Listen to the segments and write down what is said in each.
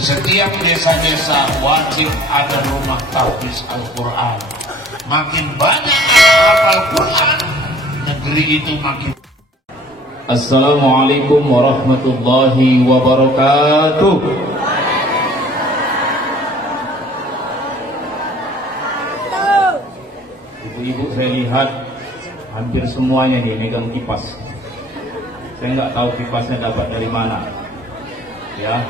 Di setiap desa-desa wajib ada rumah tahfiz Al-Quran. Makin banyak anak hafal Quran, negeri itu makin. Assalamualaikum warahmatullahi wabarakatuh. Ibu-ibu saya lihat hampir semuanya nih megang kipas. Saya nggak tahu kipasnya dapat dari mana, ya.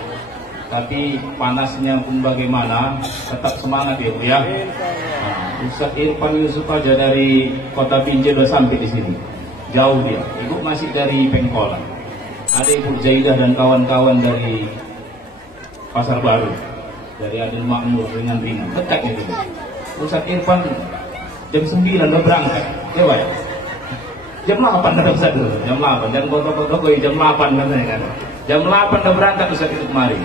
Tapi panasnya pun bagaimana, tetap semangat ya Bu ya. Nah, Ustaz Irfan Yusuf aja dari Kota Binjai udah sampai di sini. Jauh dia. Ibu masih dari Pengkolan. Ada Ibu Jaidah dan kawan-kawan dari Pasar Baru, dari Adil Makmur dengan ringan. Dekat itu. Ustaz Irfan jam 9 udah berangkat. Ya Pak. Jam 8 udah Ustaz dulu. Jam 8. Jangan foto-foto jam 8 katanya kan. Jam 8 udah berangkat Ustaz itu kemarin.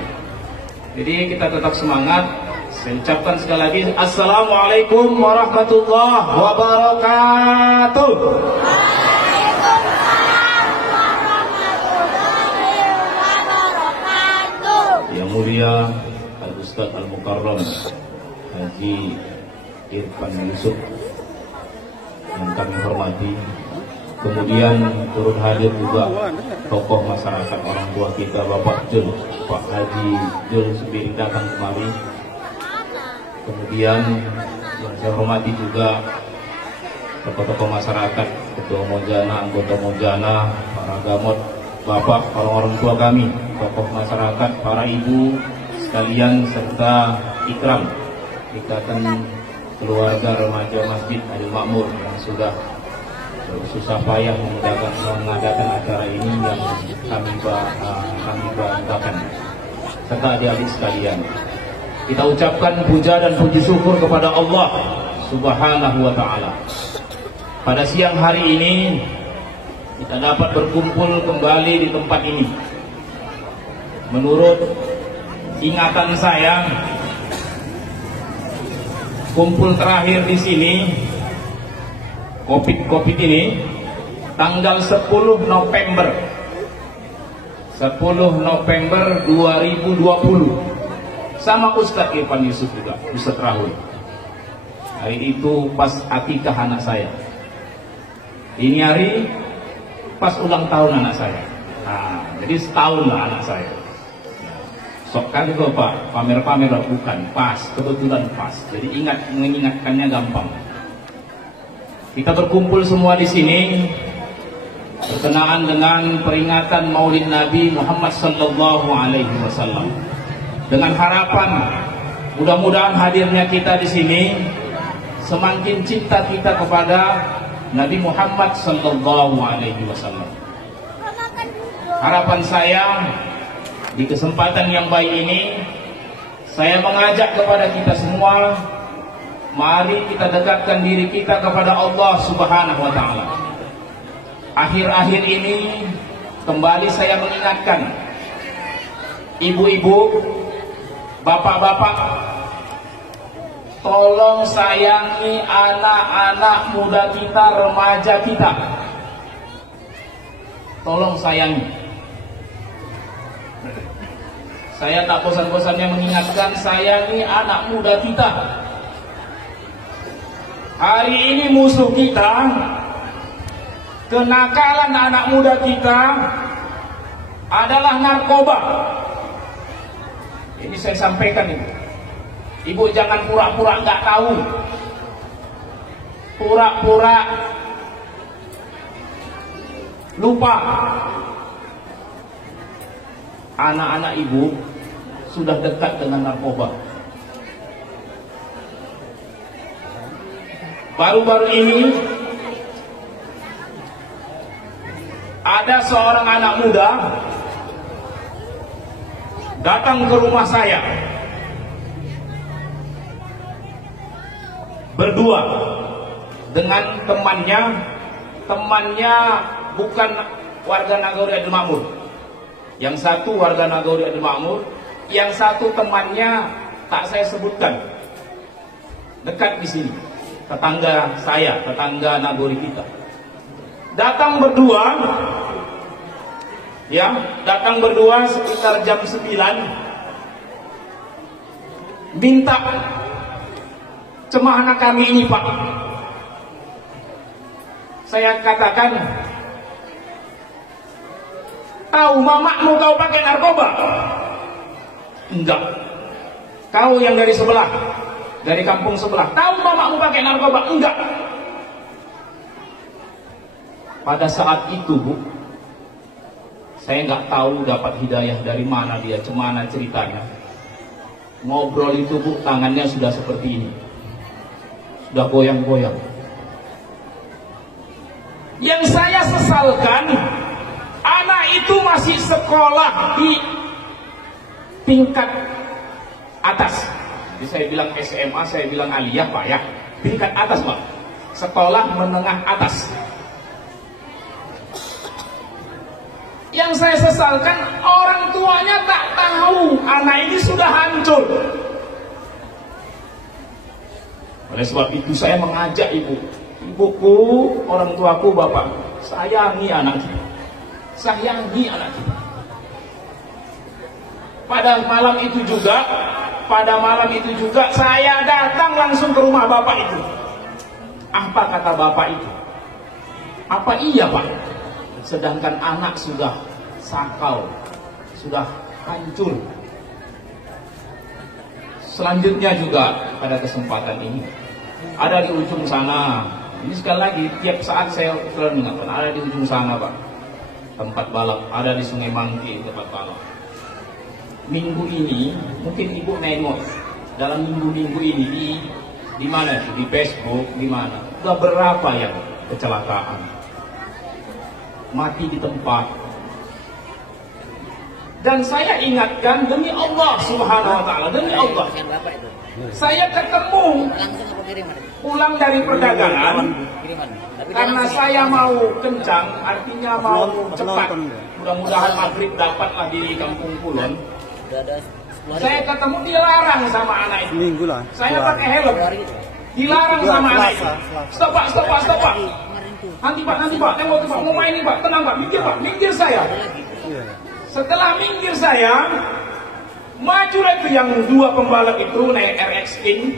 Jadi kita tetap semangat. Saya ucapkan sekali lagi Assalamualaikum warahmatullahi wabarakatuh. Yang mulia Al-Ustaz Al-Mukarram Haji Irfan Yusuf yang kami hormati. Kemudian turut hadir juga tokoh masyarakat, orang tua kita Bapak Jul, Pak Haji Jul Subiring datang kemari. Kemudian yang saya hormati juga tokoh-tokoh masyarakat, ketua Mojana, anggota Mojana, para gamot, bapak, orang-orang tua kami, tokoh masyarakat, para ibu sekalian, serta Ikram, Ikatan Keluarga Remaja Masjid Adil Makmur yang sudah susah payah mengadakan acara ini yang kami banggakan, serta adik-adik sekalian. Kita ucapkan puja dan puji syukur kepada Allah Subhanahu wa ta'ala. Pada siang hari ini kita dapat berkumpul kembali di tempat ini. Menurut ingatan saya, kumpul terakhir di sini Covid ini tanggal 10 November 2020 sama Ustaz Irfan Yusuf juga, Ustaz Rahul. Hari itu pas akikah anak saya. Ini hari pas ulang tahun anak saya. Nah, jadi setahun lah anak saya. Sok kali kok Pak, pamer-pamer bukan, pas, kebetulan pas. Jadi mengingatkannya gampang. Kita berkumpul semua di sini berkenaan dengan peringatan Maulid Nabi Muhammad sallallahu alaihi wasallam. Dengan harapan mudah-mudahan hadirnya kita di sini semakin cinta kita kepada Nabi Muhammad sallallahu alaihi wasallam. Harapan saya di kesempatan yang baik ini, saya mengajak kepada kita semua, mari kita dekatkan diri kita kepada Allah Subhanahu wa ta'ala. Akhir-akhir ini kembali saya mengingatkan ibu-ibu, bapak-bapak, tolong sayangi anak-anak muda kita, remaja kita. Tolong sayangi. Saya tak bosan-bosannya mengingatkan, sayangi anak muda kita. Hari ini musuh kita, kenakalan anak muda kita adalah narkoba. Ini saya sampaikan ini. Ibu jangan pura-pura nggak tahu, pura-pura lupa. Anak-anak ibu sudah dekat dengan narkoba. Baru-baru ini ada seorang anak muda datang ke rumah saya berdua dengan temannya bukan warga Nagori Adil Makmur. Yang satu warga Nagori Adil Makmur, yang satu temannya tak saya sebutkan. Dekat di sini, tetangga saya, tetangga Nagori kita. Datang berdua, ya, datang berdua sekitar jam 9 minta cemah anak kami ini, Pak. Saya katakan, tahu mamakmu kau pakai narkoba? Enggak. Kau yang dari sebelah, dari kampung sebelah, tahu mamakmu pakai narkoba? Enggak. Pada saat itu, Bu, saya nggak tahu dapat hidayah dari mana dia, cemana ceritanya. Ngobrol itu, Bu, tangannya sudah seperti ini, sudah goyang-goyang. Yang saya sesalkan, anak itu masih sekolah di tingkat atas. Jadi saya bilang SMA, saya bilang aliyah, Pak, ya. Tingkat atas, Pak. Sekolah menengah atas. Yang saya sesalkan, orang tuanya tak tahu anak ini sudah hancur. Oleh sebab itu saya mengajak ibu, ibuku, orang tuaku, bapak, sayangi anak kita, sayangi anak kita. Pada malam itu juga saya datang langsung ke rumah bapak itu. Apa kata bapak itu? Apa iya, Pak? Sedangkan anak sudah sakau, sudah hancur. Selanjutnya juga pada kesempatan ini, ada di ujung sana. Ini sekali lagi, tiap saat saya selalu ingatkan, ada di ujung sana, Pak, tempat balap, ada di Sungai Mangki tempat balap. Minggu ini, mungkin ibu nengok, dalam minggu-minggu ini di mana? Di Facebook, di mana? Sudah berapa yang kecelakaan? Mati di tempat. Dan saya ingatkan, demi Allah Subhanahu wa ta'ala, demi Allah, saya ketemu pulang dari perdagangan, karena saya mau kencang, artinya mau cepat, mudah-mudahan maghrib dapatlah di Kampung Kulon. Saya ketemu, dilarang sama anak itu. Saya pakai helm, dilarang sama anak itu. Stop, Pak, stop, Pak, stop, Pak. Nanti Pak, tembok Pak, mau main nih, Pak, tenang, Pak, minggir saya. Setelah minggir saya, maju lagi yang dua pembalap itu naik RX King,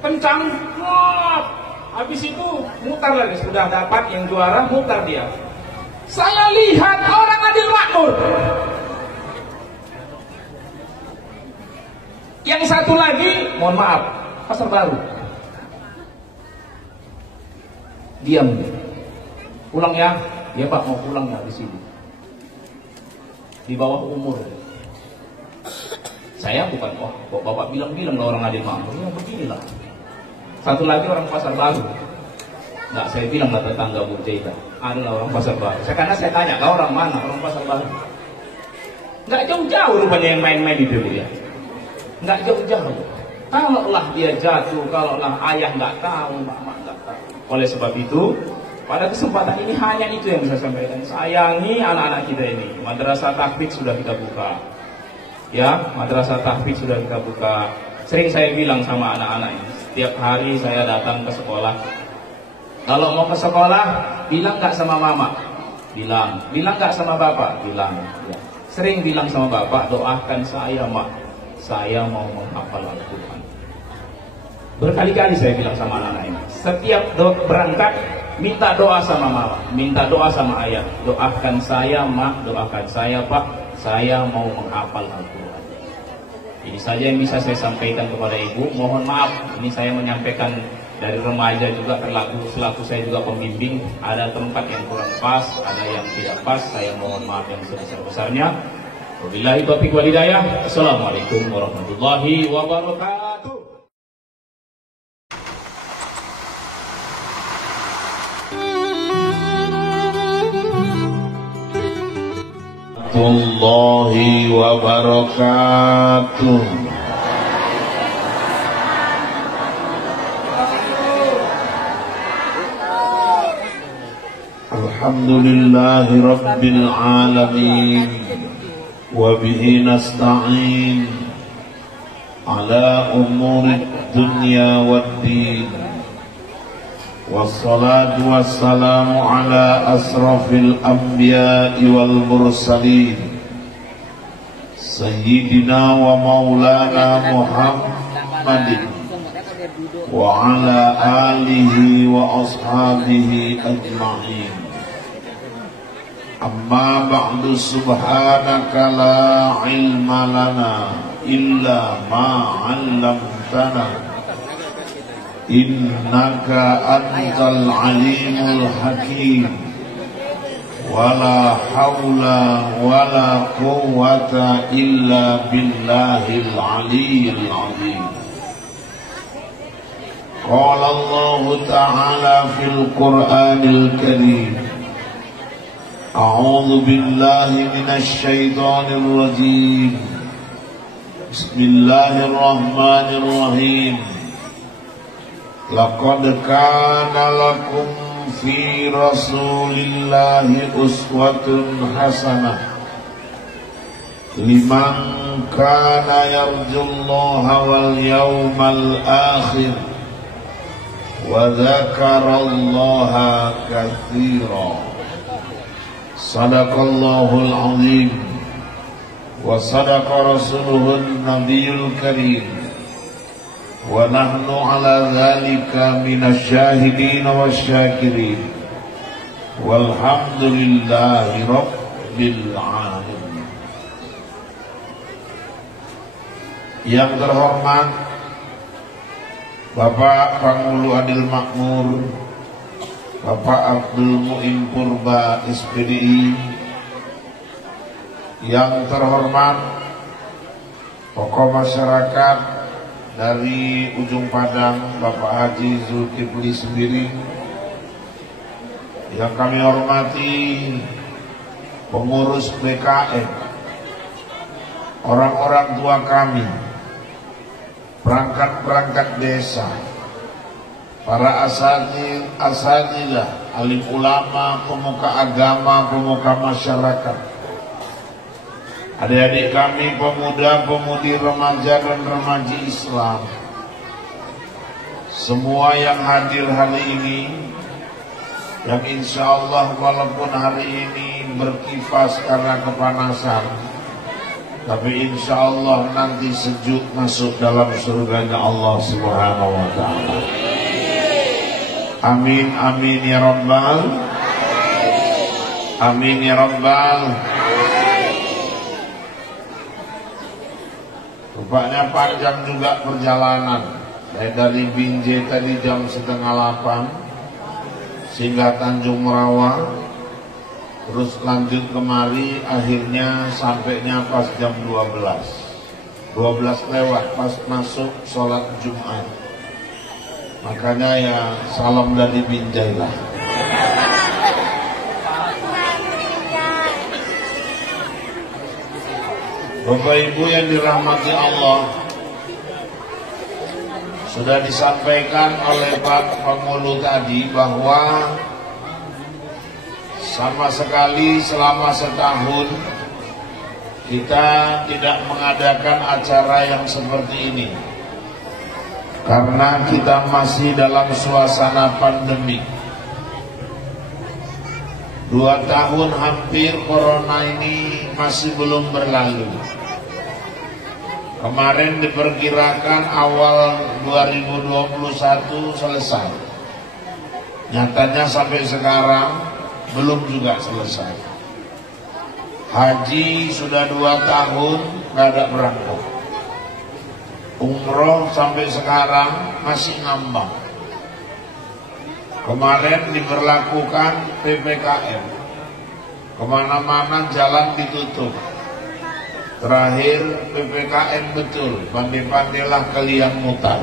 kencang, wah, habis itu mutar lagi, sudah dapat yang juara, mutar dia. Saya lihat orang adil makmur. Yang satu lagi, mohon maaf, Pasar Baru. Diam. Pulang ya, ya Pak, mau pulang ya di sini. Di bawah umur. Saya bukan, wah, kok Bapak bilang-bilang lah orang adil makmur. Ya beginilah. Satu lagi orang Pasar Baru. Nggak, saya bilang lah tetangga Bu Jaita, adalah orang Pasar Baru. Karena saya tanya, kau orang mana? Orang Pasar Baru. Nggak jauh-jauh rupanya yang main-main itu ya. Nggak jauh-jauh. Kalaulah dia jatuh, kalaulah ayah nggak tahu, mama nggak tahu. Oleh sebab itu, pada kesempatan ini hanya itu yang bisa saya sampaikan. Sayangi anak-anak kita ini. Madrasah tahfiz sudah kita buka. Ya, madrasah tahfiz sudah kita buka. Sering saya bilang sama anak-anak ini, setiap hari saya datang ke sekolah. Kalau mau ke sekolah, bilang nggak sama mama? Bilang nggak sama bapak? Bilang. Ya. Sering bilang sama bapak, doakan saya, Mak. Saya mau menghafal Al-Quran. Berkali-kali saya bilang sama anak-anak ini, setiap berangkat minta doa sama mama, minta doa sama ayah, doakan saya, Mak, doakan saya, Pak, saya mau menghafal Al-Quran. Ini saja yang bisa saya sampaikan kepada ibu. Mohon maaf, ini saya menyampaikan dari remaja juga, selaku saya juga pembimbing, ada tempat yang kurang pas, ada yang tidak pas, saya mohon maaf yang sebesar-besarnya. Wabillahi taufiq wal hidayah. Assalamualaikum warahmatullahi wabarakatuh. Warahmatullahi wabarakatuh. Alhamdulillahi rabbil alamin. Wabihi nasta'in ala umuri dunya waddin. Wassalatu wassalamu ala asrafil anbiya'i wal mursalin Sayyidina wa maulana Muhammad Muhammadin wa ala alihi wa ashabihi ajma'in. Amma ba'du, subhanaka la ilma lana illa ma 'allamtana innaka antal alimul hakim. Wala hawla wala quwwata illa billahil aliyyil azim. Qala Allah ta'ala fil Qur'anil Karim, a'udzu billahi minasy syaithanir rajim. Bismillahirrahmanirrahim. Laqad kana lakum fi rasulillahi uswatun hasanah liman kana yarjullaha wal yawmal akhir wa dzakarallaha katsiran. Sadaqallahul azim wa sadaqa rasuluhun nabiyul karim wa nahnu ala dzalika minasyahidin wasyakirin walhamdulillahi rabbil alamin. Yang terhormat Bapak Pangulu Adil Makmur, Bapak Abdul Mu'in Purba SPDI, yang terhormat tokoh masyarakat dari ujung Padang, Bapak Haji Zulkifli Sembiring, yang kami hormati pengurus PKN, orang-orang tua kami, perangkat-perangkat desa, para asatidzah, alim ulama, pemuka agama, pemuka masyarakat, adik-adik kami, pemuda-pemudi, remaja dan remaji Islam, semua yang hadir hari ini, yang insya Allah walaupun hari ini berkipas karena kepanasan, tapi insya Allah nanti sejuk masuk dalam surganya Allah Subhanahu wa ta'ala. Amin, amin ya Rabbal, amin ya Rabbal. Rupanya panjang juga perjalanan. Saya dari Binjai tadi jam 7:30 sehingga Tanjung Merawa, terus lanjut kemari, akhirnya sampainya pas jam 12 lewat pas masuk sholat Jumat. Makanya ya salam dari Binjai lah. Bapak Ibu yang dirahmati Allah, sudah disampaikan oleh Pak Pangulu tadi bahwa sama sekali selama setahun kita tidak mengadakan acara yang seperti ini karena kita masih dalam suasana pandemi. 2 tahun hampir corona ini masih belum berlalu. Kemarin diperkirakan awal 2021 selesai. Nyatanya sampai sekarang belum juga selesai. Haji sudah 2 tahun nggak ada berangkat. Umroh sampai sekarang masih ngambang. Kemarin diberlakukan PPKM, kemana-mana jalan ditutup. Terakhir PPKM betul, pandai-pandailah kalian mutar.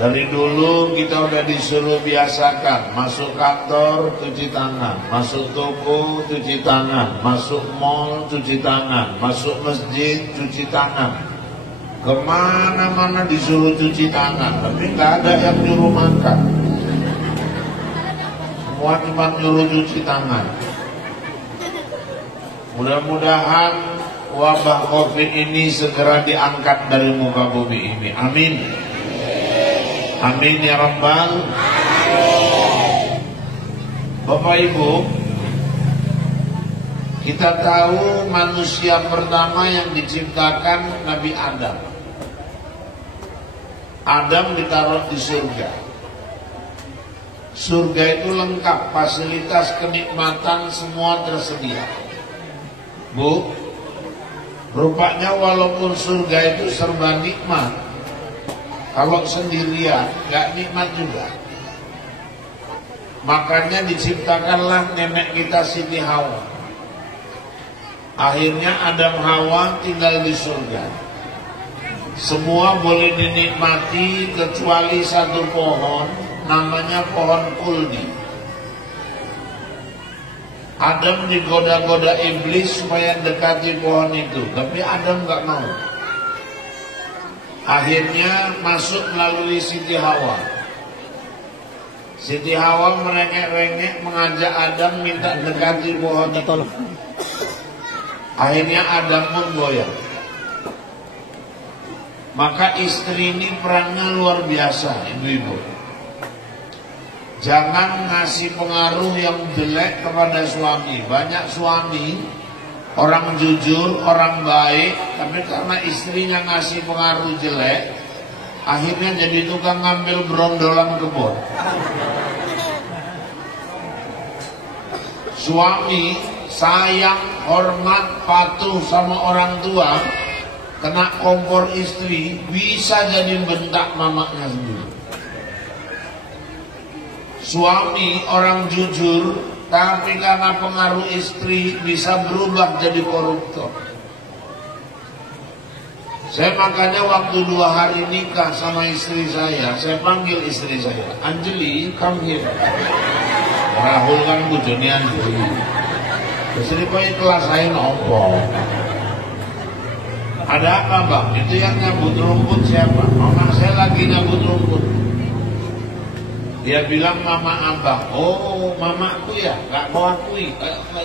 Dari dulu kita udah disuruh biasakan, masuk kantor cuci tangan, masuk toko cuci tangan, masuk mall cuci tangan, masuk masjid cuci tangan. Kemana-mana disuruh cuci tangan, tapi nggak ada yang nyuruh makan. Semua cuma nyuruh cuci tangan. Mudah-mudahan wabah COVID ini segera diangkat dari muka bumi ini. Amin. Amin ya Rabbal. Bapak Ibu, Kita tahu manusia pertama yang diciptakan Nabi Adam. Adam ditaruh di surga. Surga itu lengkap, fasilitas kenikmatan semua tersedia. Bu, rupanya walaupun surga itu serba nikmat, kalau sendirian gak nikmat juga. Makanya diciptakanlah nenek kita Siti Hawa. Akhirnya Adam Hawa tinggal di surga. Semua boleh dinikmati kecuali satu pohon, namanya pohon kuldi. Adam digoda-goda iblis supaya dekati pohon itu, tapi Adam gak mau. Akhirnya masuk melalui Siti Hawa. Siti Hawa merengek-rengek mengajak Adam minta dekati pohon itu. Akhirnya Adam pun goyang. Maka istri ini perannya luar biasa, ibu-ibu. Jangan ngasih pengaruh yang jelek kepada suami. Banyak suami orang jujur, orang baik, tapi karena istrinya ngasih pengaruh jelek, akhirnya jadi tukang ngambil berondolan kebun. Suami sayang, hormat, patuh sama orang tua, kena kompor istri, bisa jadi bentak mamaknya sendiri. Suami orang jujur, tapi karena pengaruh istri bisa berubah jadi koruptor. Saya makanya waktu 2 hari nikah sama istri saya panggil istri saya, Anjeli, come here. Rahul kan bujoni Anjeli. Istri kok kelas saya nopo. Ada apa bang? Itu yang nyabut rumput siapa? Mama saya lagi nyabut rumput. Dia bilang mama abang. Oh mamaku ya, gak mau akui.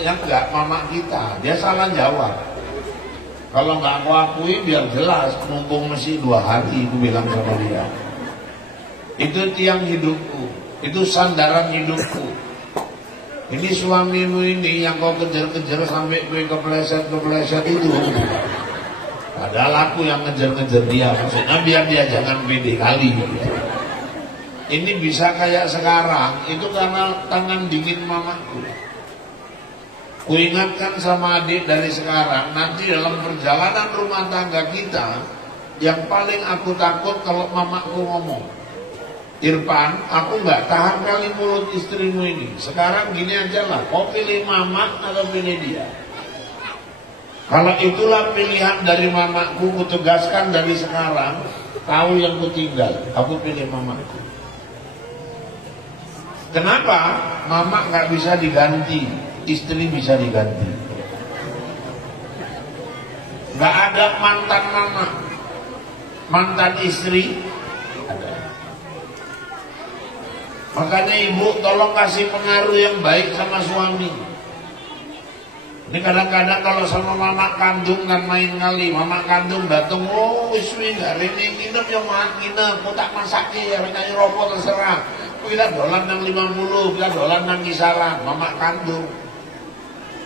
Yang enggak mama kita. Dia salah jawab. Kalau nggak aku akui biar jelas, mumpung masih 2 hari, aku bilang sama dia. Itu tiang hidupku, itu sandaran hidupku. Ini suamimu ini yang kau kejar-kejar sampai gue kepleset itu. Padahal aku yang ngejar-ngejar dia, maksudnya biar dia jangan pede kali. Ini bisa kayak sekarang, itu karena tangan dingin mamaku. Kuingatkan sama adik dari sekarang, nanti dalam perjalanan rumah tangga kita, yang paling aku takut kalau mamaku ngomong, Irfan, aku nggak tahan kali mulut istrimu ini. Sekarang gini aja lah, kau pilih mama atau pilih dia. Kalau itulah pilihan dari mamaku, kutegaskan dari sekarang, tahu yang kutinggal, aku pilih mamaku. Kenapa? Mama nggak bisa diganti, istri bisa diganti. Nggak ada mantan mama, mantan istri ada. Makanya ibu tolong kasih pengaruh yang baik sama suami. Ini kadang-kadang kalau sama mama kandung kan main kali, mama kandung datang, oh iswi nggak ini nginep yang makan nginep, aku tak masaknya ya, renanya rokok terserah. Kita dolan nang 50, kita dolan nang kisaran, mama kandung.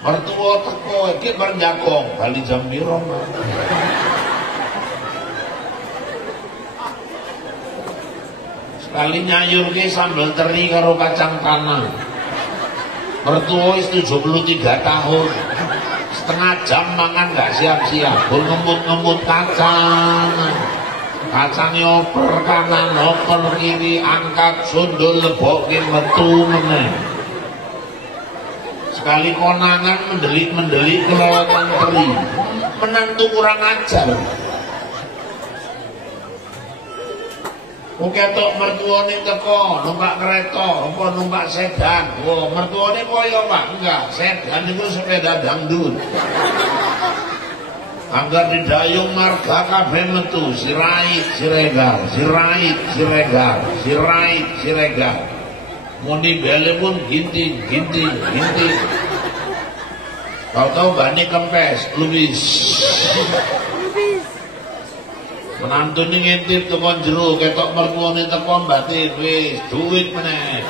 Mertua teko, iki bareng jakong, bali jam piro, Mak? Sekali nyayur ke sambal teri karo kacang tanah. Mertua wis 73 tahun. Setengah jam mangan gak siap-siap, bol ngembut-ngembut kacang. Kacangnya oper kanan, oper kiri, angkat sundul lebokke metu meneh. Sekali konangan mendelik-mendelik kelewatan teri. Menantu kurang ajar. Ketok mertuane teko numpak kereta apa numpak sedan. Oh, mertuane koyo Pak? Enggak, sedan itu sepeda dangdut. Anggar didayung marga kabeh metu, sirait siregar, sirait siregar, sirait siregar. Muni bele pun ginting. Tahu-tahu bani kempes, lubis. Menantu ini ngintip tukon jero, ketok mertuane teko batin, wis duit meneh.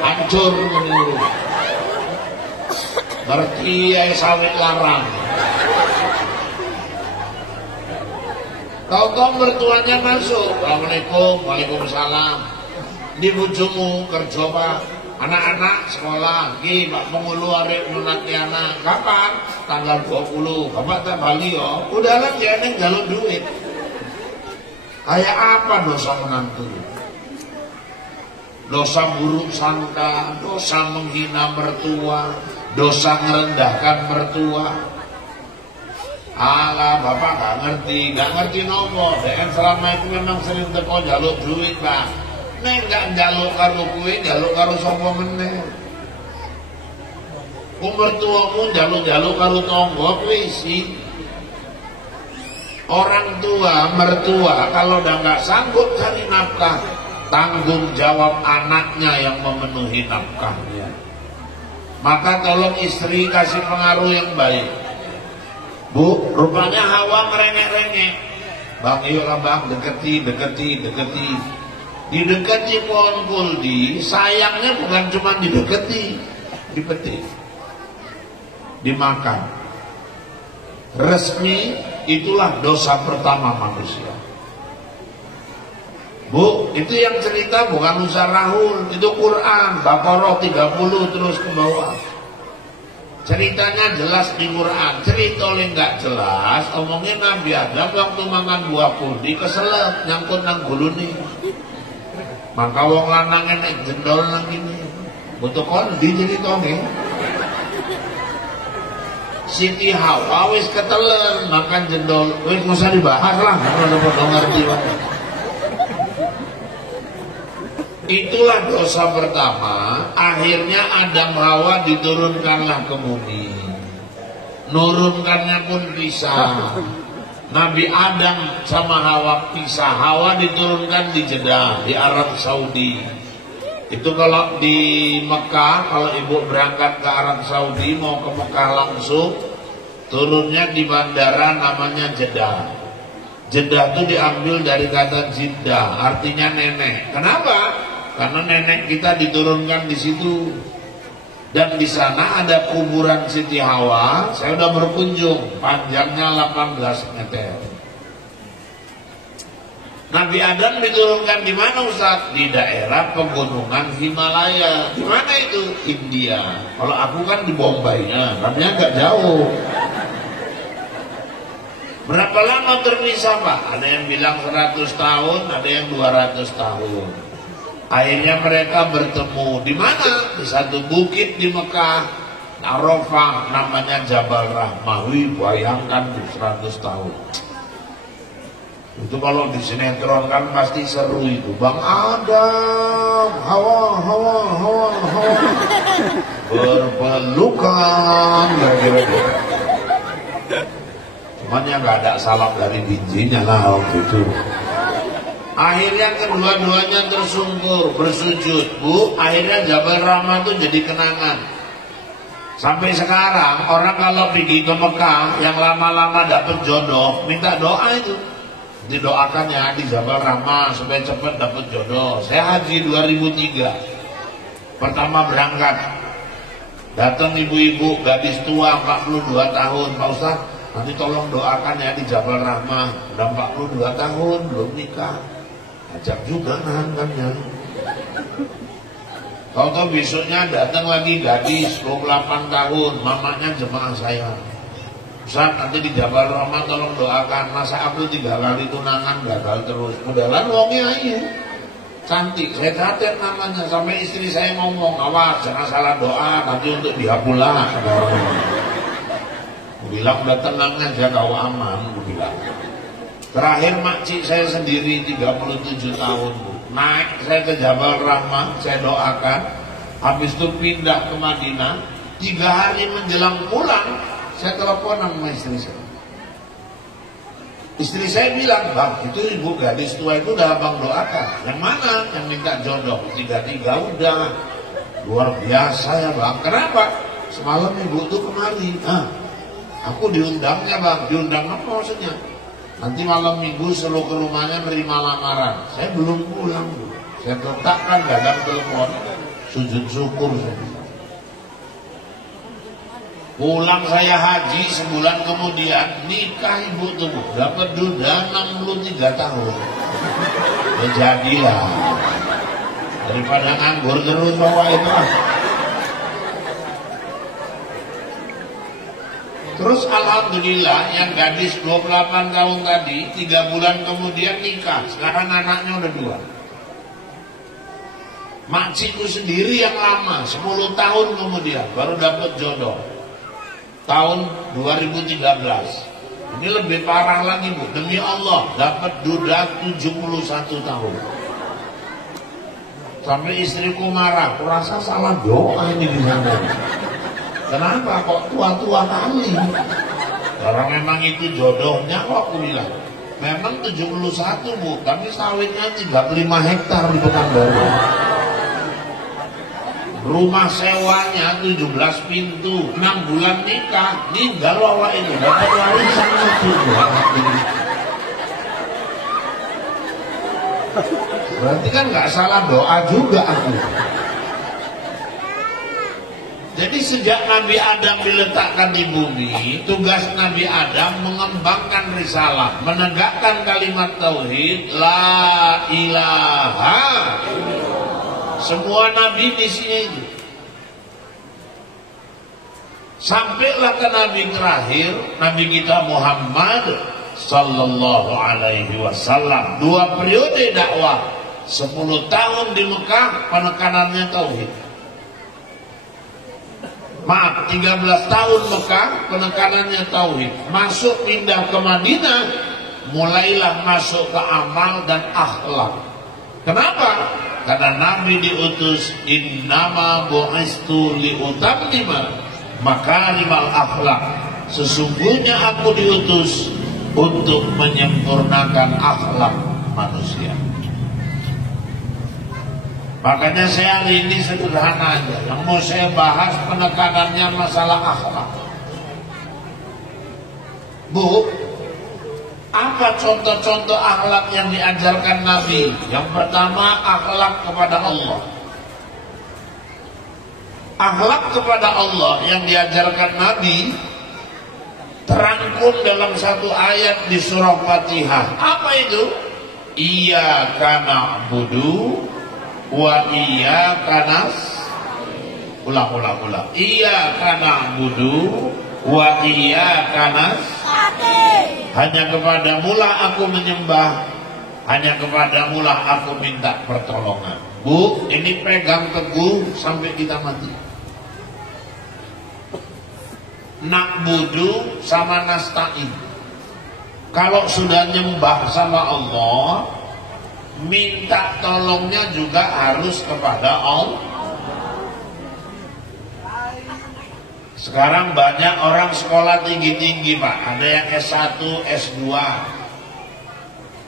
Hancur menurut. Ngerti ya sawit larang. Tahu-tahu mertuanya masuk. Assalamualaikum, waalaikumsalam. Di bojomu kerja Pak. Anak-anak sekolah. Ki Pak Pengulu arek nunati anak. Kapan? Tanggal 20. Bapak tak bali yo. Udah lah dia ning jaluk duit. Kayak apa dosa menantu? Dosa buruk sangka, dosa menghina mertua, dosa merendahkan mertua. Alah, bapak gak ngerti nopo. DM selama itu memang sering teko jaluk duit Pak. Nek gak jaluk karo kuwi, jaluk karo sapa meneh. Mertuamu jaluk-jaluk karo tangga kuwi sih. Orang tua, mertua kalau udah gak sanggup cari nafkah, tanggung jawab anaknya yang memenuhi nafkahnya. Maka tolong istri kasih pengaruh yang baik. Bu, rupanya Hawa merengek-rengek. Bang, yuk lah bang, deketi. Dideketi pohon kuldi, sayangnya bukan cuma dideketi, dipetik, dimakan. Resmi, itulah dosa pertama manusia. Bu, itu yang cerita bukan Ustaz Rahul, itu Quran, Baqarah 30 terus ke bawah. Ceritanya jelas di Quran. Cerita oleh nggak jelas, omongin Nabi Adam waktu makan buah kuldi keselak nyangkut nang gulune. Maka wong lanang enek jendol nang ini. Butuh kondi jadi tonge. Siti Hawa wis ketelen makan jendol, wis nggak usah dibahas lah, kalau ngerti wae. Itulah dosa pertama. Akhirnya Adam Hawa diturunkanlah ke bumi. Nurunkannya pun pisah. Nabi Adam sama Hawa pisah. Hawa diturunkan di Jeddah, di Arab Saudi. Itu kalau di Mekah, kalau ibu berangkat ke Arab Saudi mau ke Mekah langsung, turunnya di bandara namanya Jeddah. Jeddah itu diambil dari kata Jiddah, artinya nenek. Kenapa? Karena nenek kita diturunkan di situ. Dan di sana ada kuburan Siti Hawa. Saya sudah berkunjung, panjangnya 18 meter. Nabi Adam diturunkan di mana Ustaz? Di daerah pegunungan Himalaya. Di mana itu? India. Kalau aku kan di Bombay, namanya agak jauh. Berapa lama terpisah Pak? Ada yang bilang 100 tahun, ada yang 200 tahun. Akhirnya mereka bertemu di mana? Di satu bukit di Mekah, Arafah, namanya Jabal Rahmah. Wih, bayangkan 100 tahun. Itu kalau di sinetron kan pasti seru itu. Bang Adam, Hawa berpelukan, kira-kira. Cuman yang gak ada salap dari bijinya lah waktu itu. Akhirnya kedua-duanya tersungkur, bersujud. Bu, akhirnya Jabal Rahmah itu jadi kenangan. Sampai sekarang orang kalau pergi ke Mekah yang lama-lama dapat jodoh, minta doa itu. Didoakan ya di Jabal Rahmah supaya cepat dapat jodoh. Saya haji 2003. Pertama berangkat. Datang ibu-ibu gadis tua 42 tahun, Pak Ustaz, nanti tolong doakan ya di Jabal Rahmah. Udah 42 tahun belum nikah. Ajak juga nahankannya. Tahu-tahu besoknya datang lagi gadis 28 tahun, mamanya jemaah saya. Ustaz, nanti di Jabal Rahmah tolong doakan. Masa aku 3 kali tunangan gagal terus. Udahlah wongnya aja. Cantik, saya catat namanya. Sampai istri saya ngomong, awas jangan salah doa, nanti untuk dia pula. Aku bilang udah tenang aja, kau aman. Aku bilang. Terakhir makcik saya sendiri 37 tahun. Naik saya ke Jabal Rahmah, saya doakan. Habis itu pindah ke Madinah. 3 hari menjelang pulang, saya telepon sama istri saya. Istri saya bilang, Bang, itu ibu gadis tua itu udah abang doakan. Yang mana? Yang minta jodoh. 3 udah. Luar biasa ya Bang. Kenapa? Semalam ibu tuh kemari. Aku diundangnya Bang. Diundang apa maksudnya? Nanti malam minggu suruh ke rumahnya menerima lamaran. Saya belum pulang. Saya letakkan dalam telepon. Sujud syukur saya. Pulang saya haji sebulan kemudian nikah ibu tuh, dapat duda 63 tahun. Ya jadilah. Daripada nganggur terus bawa itu. Terus alhamdulillah yang gadis 28 tahun tadi 3 bulan kemudian nikah. Sekarang anaknya udah 2. Makcikku sendiri yang lama 10 tahun kemudian baru dapat jodoh. Tahun 2013. Ini lebih parah lagi Bu. Demi Allah dapat duda 71 tahun. Sampai istriku marah. Kurasa salah doa ini di sana. Kenapa kok tua-tua kali? Karena memang itu jodohnya kok aku bilang. Memang 71 Bu. Tapi sawitnya 35 hektar di Pekanbaru. Rumah sewanya 17 pintu, 6 bulan nikah, ninggal wawa ini, dapat warisan itu. Berarti kan nggak salah doa juga aku. Jadi sejak Nabi Adam diletakkan di bumi, tugas Nabi Adam mengembangkan risalah, menegakkan kalimat tauhid, la ilaha. Semua nabi misinya itu. Sampailah ke nabi terakhir, nabi kita Muhammad sallallahu alaihi wasallam. 2 periode dakwah, 10 tahun di Mekah, penekanannya tauhid. Maaf, 13 tahun Mekah, penekanannya tauhid. Masuk pindah ke Madinah, mulailah masuk ke amal dan akhlak. Kenapa? Karena Nabi diutus innama bu'istu liutammima makarimal akhlak. Sesungguhnya aku diutus untuk menyempurnakan akhlak manusia. Makanya saya hari ini sederhana aja. Yang mau saya bahas penekanannya masalah akhlak. Bu, apa contoh-contoh akhlak yang diajarkan Nabi? Yang pertama, akhlak kepada Allah. Akhlak kepada Allah yang diajarkan Nabi terangkum dalam satu ayat di surah Fatihah. Apa itu? Iyyaka na'budu wa iyyaka nasta'in. Ulang. Iyyaka na'budu wa iyyaka nasta'in. Hanya kepadamulah aku menyembah, hanya kepadamulah aku minta pertolongan. Bu, ini pegang teguh sampai kita mati. Na'budu sama nasta'in. Kalau sudah nyembah sama Allah, minta tolongnya juga harus kepada Allah. Sekarang banyak orang sekolah tinggi-tinggi Pak. Ada yang S1, S2.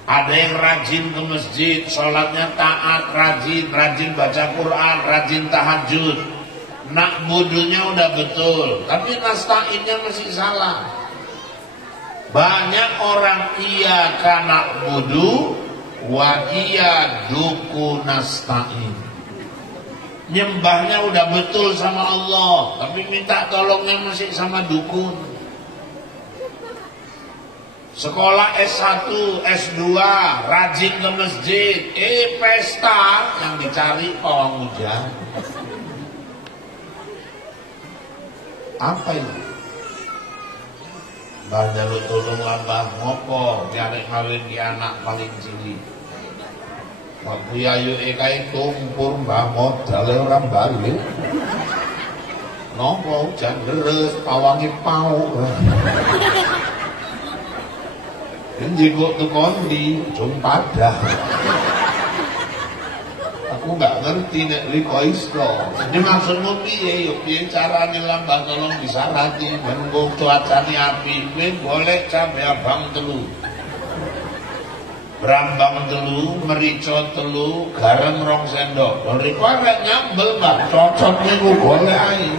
Ada yang rajin ke masjid, sholatnya taat, rajin baca Quran, rajin tahajud. Na'budunya udah betul, tapi nasta'innya masih salah. Banyak orang iyyaka na'budu wa iyyaduku nasta'in. Nyembahnya udah betul sama Allah, tapi minta tolongnya masih sama dukun. Sekolah S1, S2, rajin ke masjid, pesta yang dicari pawang hujan. Apa itu? Mbah jaluk tolong mbah ngopo, nyari kawin di anak paling cilik. Waktu ayu kae tumpur mbah modale ora bali. Nopo hujan deres pawangi pau. Njikuk tukon di Jumpadah. Aku nggak ngerti nek liko iso. Ini maksudmu piye? Yo piye carane lambah tolong disarati ben nggo cuacane api, ben golek cabe abang telu. Brambang telu, merica telu, garam 2 sendok. Lha riko arek nyambel, Mbak. Cocok niku golek ae.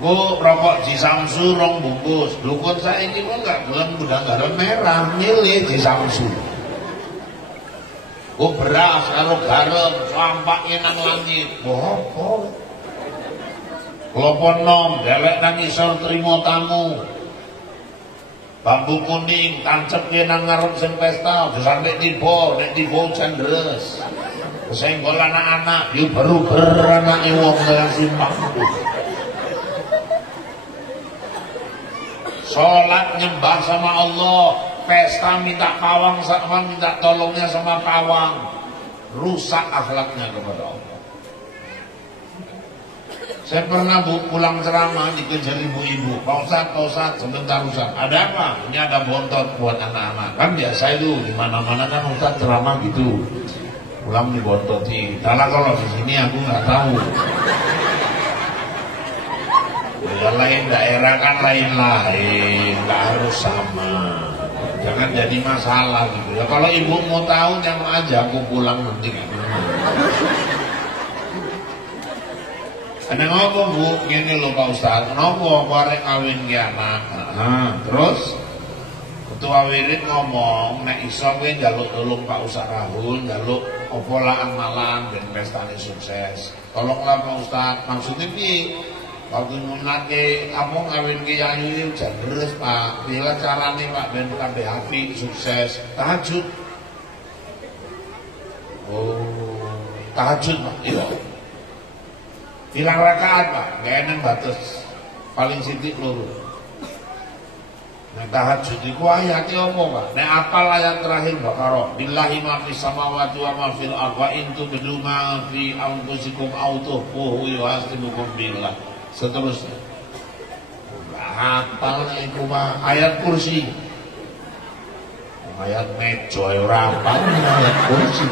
Nggo rokok Jisamsu 2 bungkus. Dukun saiki kok enggak gelem gudang garam merah, milih Jisamsu. Beras karo garam, sampaknya nang langit. Apa? Kelopon nom, delek nang isor trimo tamu. Bambu kuning, tancep ke nang ngarep sing pesta, aja sampe tiba, nek tiba hujan deres. Kesenggol anak-anak, yuk baru anake wong yang simpang. Sholat nyembah sama Allah, pesta minta pawang sama minta tolongnya sama pawang, rusak akhlaknya kepada Allah. Saya pernah pulang ceramah dikejar ibu-ibu, Pak Ustadz, sebentar Ustadz, ada apa? Ini ada bontot buat anak-anak. Kan biasa itu di mana-mana kan Ustadz ceramah gitu. Pulang dibontoti. Karena kalau di sini aku nggak tahu. Ya, lain daerah kan lain-lain, nggak harus sama. Jangan jadi masalah gitu. Ya kalau ibu mau tahu jangan aja aku pulang nanti. Ada ngopo bu, gini loh Pak Ustadz, ngopo bareng kawin ke anak. Terus ketua wirid ngomong, nek iso kowe njaluk tolong Pak Ustadz Rahul, njaluk opo lah amalan ben pestane sukses. Tolonglah Pak Ustadz, maksudnya piye? Waktu nunake kamu ngawin ke Yayu jan deres Pak. Bila carane Pak ben kabeh apik sukses. Tahajud. Oh, tahajud Pak. Iya. Bilang rakaat Pak, gak enak batas paling sidik loro. Nek tahajud iku ayatnya apa Pak? Nek apal ayat terakhir Baqarah, billahi ma fis samawati wa ma fil ardi wa in tubdu ma fi anfusikum aw tukhfuhu yuhasibukum billah. Seterusnya. Apal iku Pak, ayat kursi. Ayat meja ora apal ayat kursi.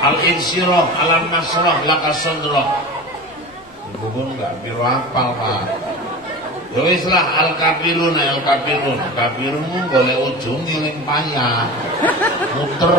Al-insyirah, alam-nasrah, lakasundrah. Ibu pun gak biru apal Pak. Ya wis lah, al-kafirun. Kafirun boleh ujung ngiling payah. Muter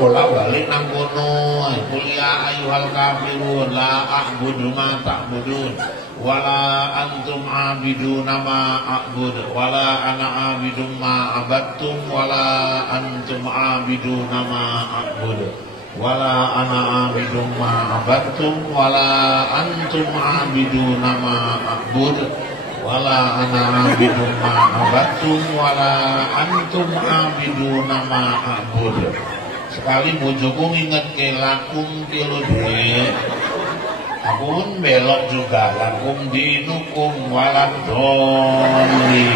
bolak-balik nang kono. Kuliah ayyuhal kafirun la a'budu ma ta'budun wala antum abiduna ma a'bud wala ana abidum ma abattum wala antum abiduna ma a'bud wala ana abidum ma abattum wala antum abiduna ma a'bud wala ana abidum ma abattum wala antum abiduna ma a'bud. Sekali bojoku nginget ke lakum kilode, aku pun belok juga lakum dinukum waladoli.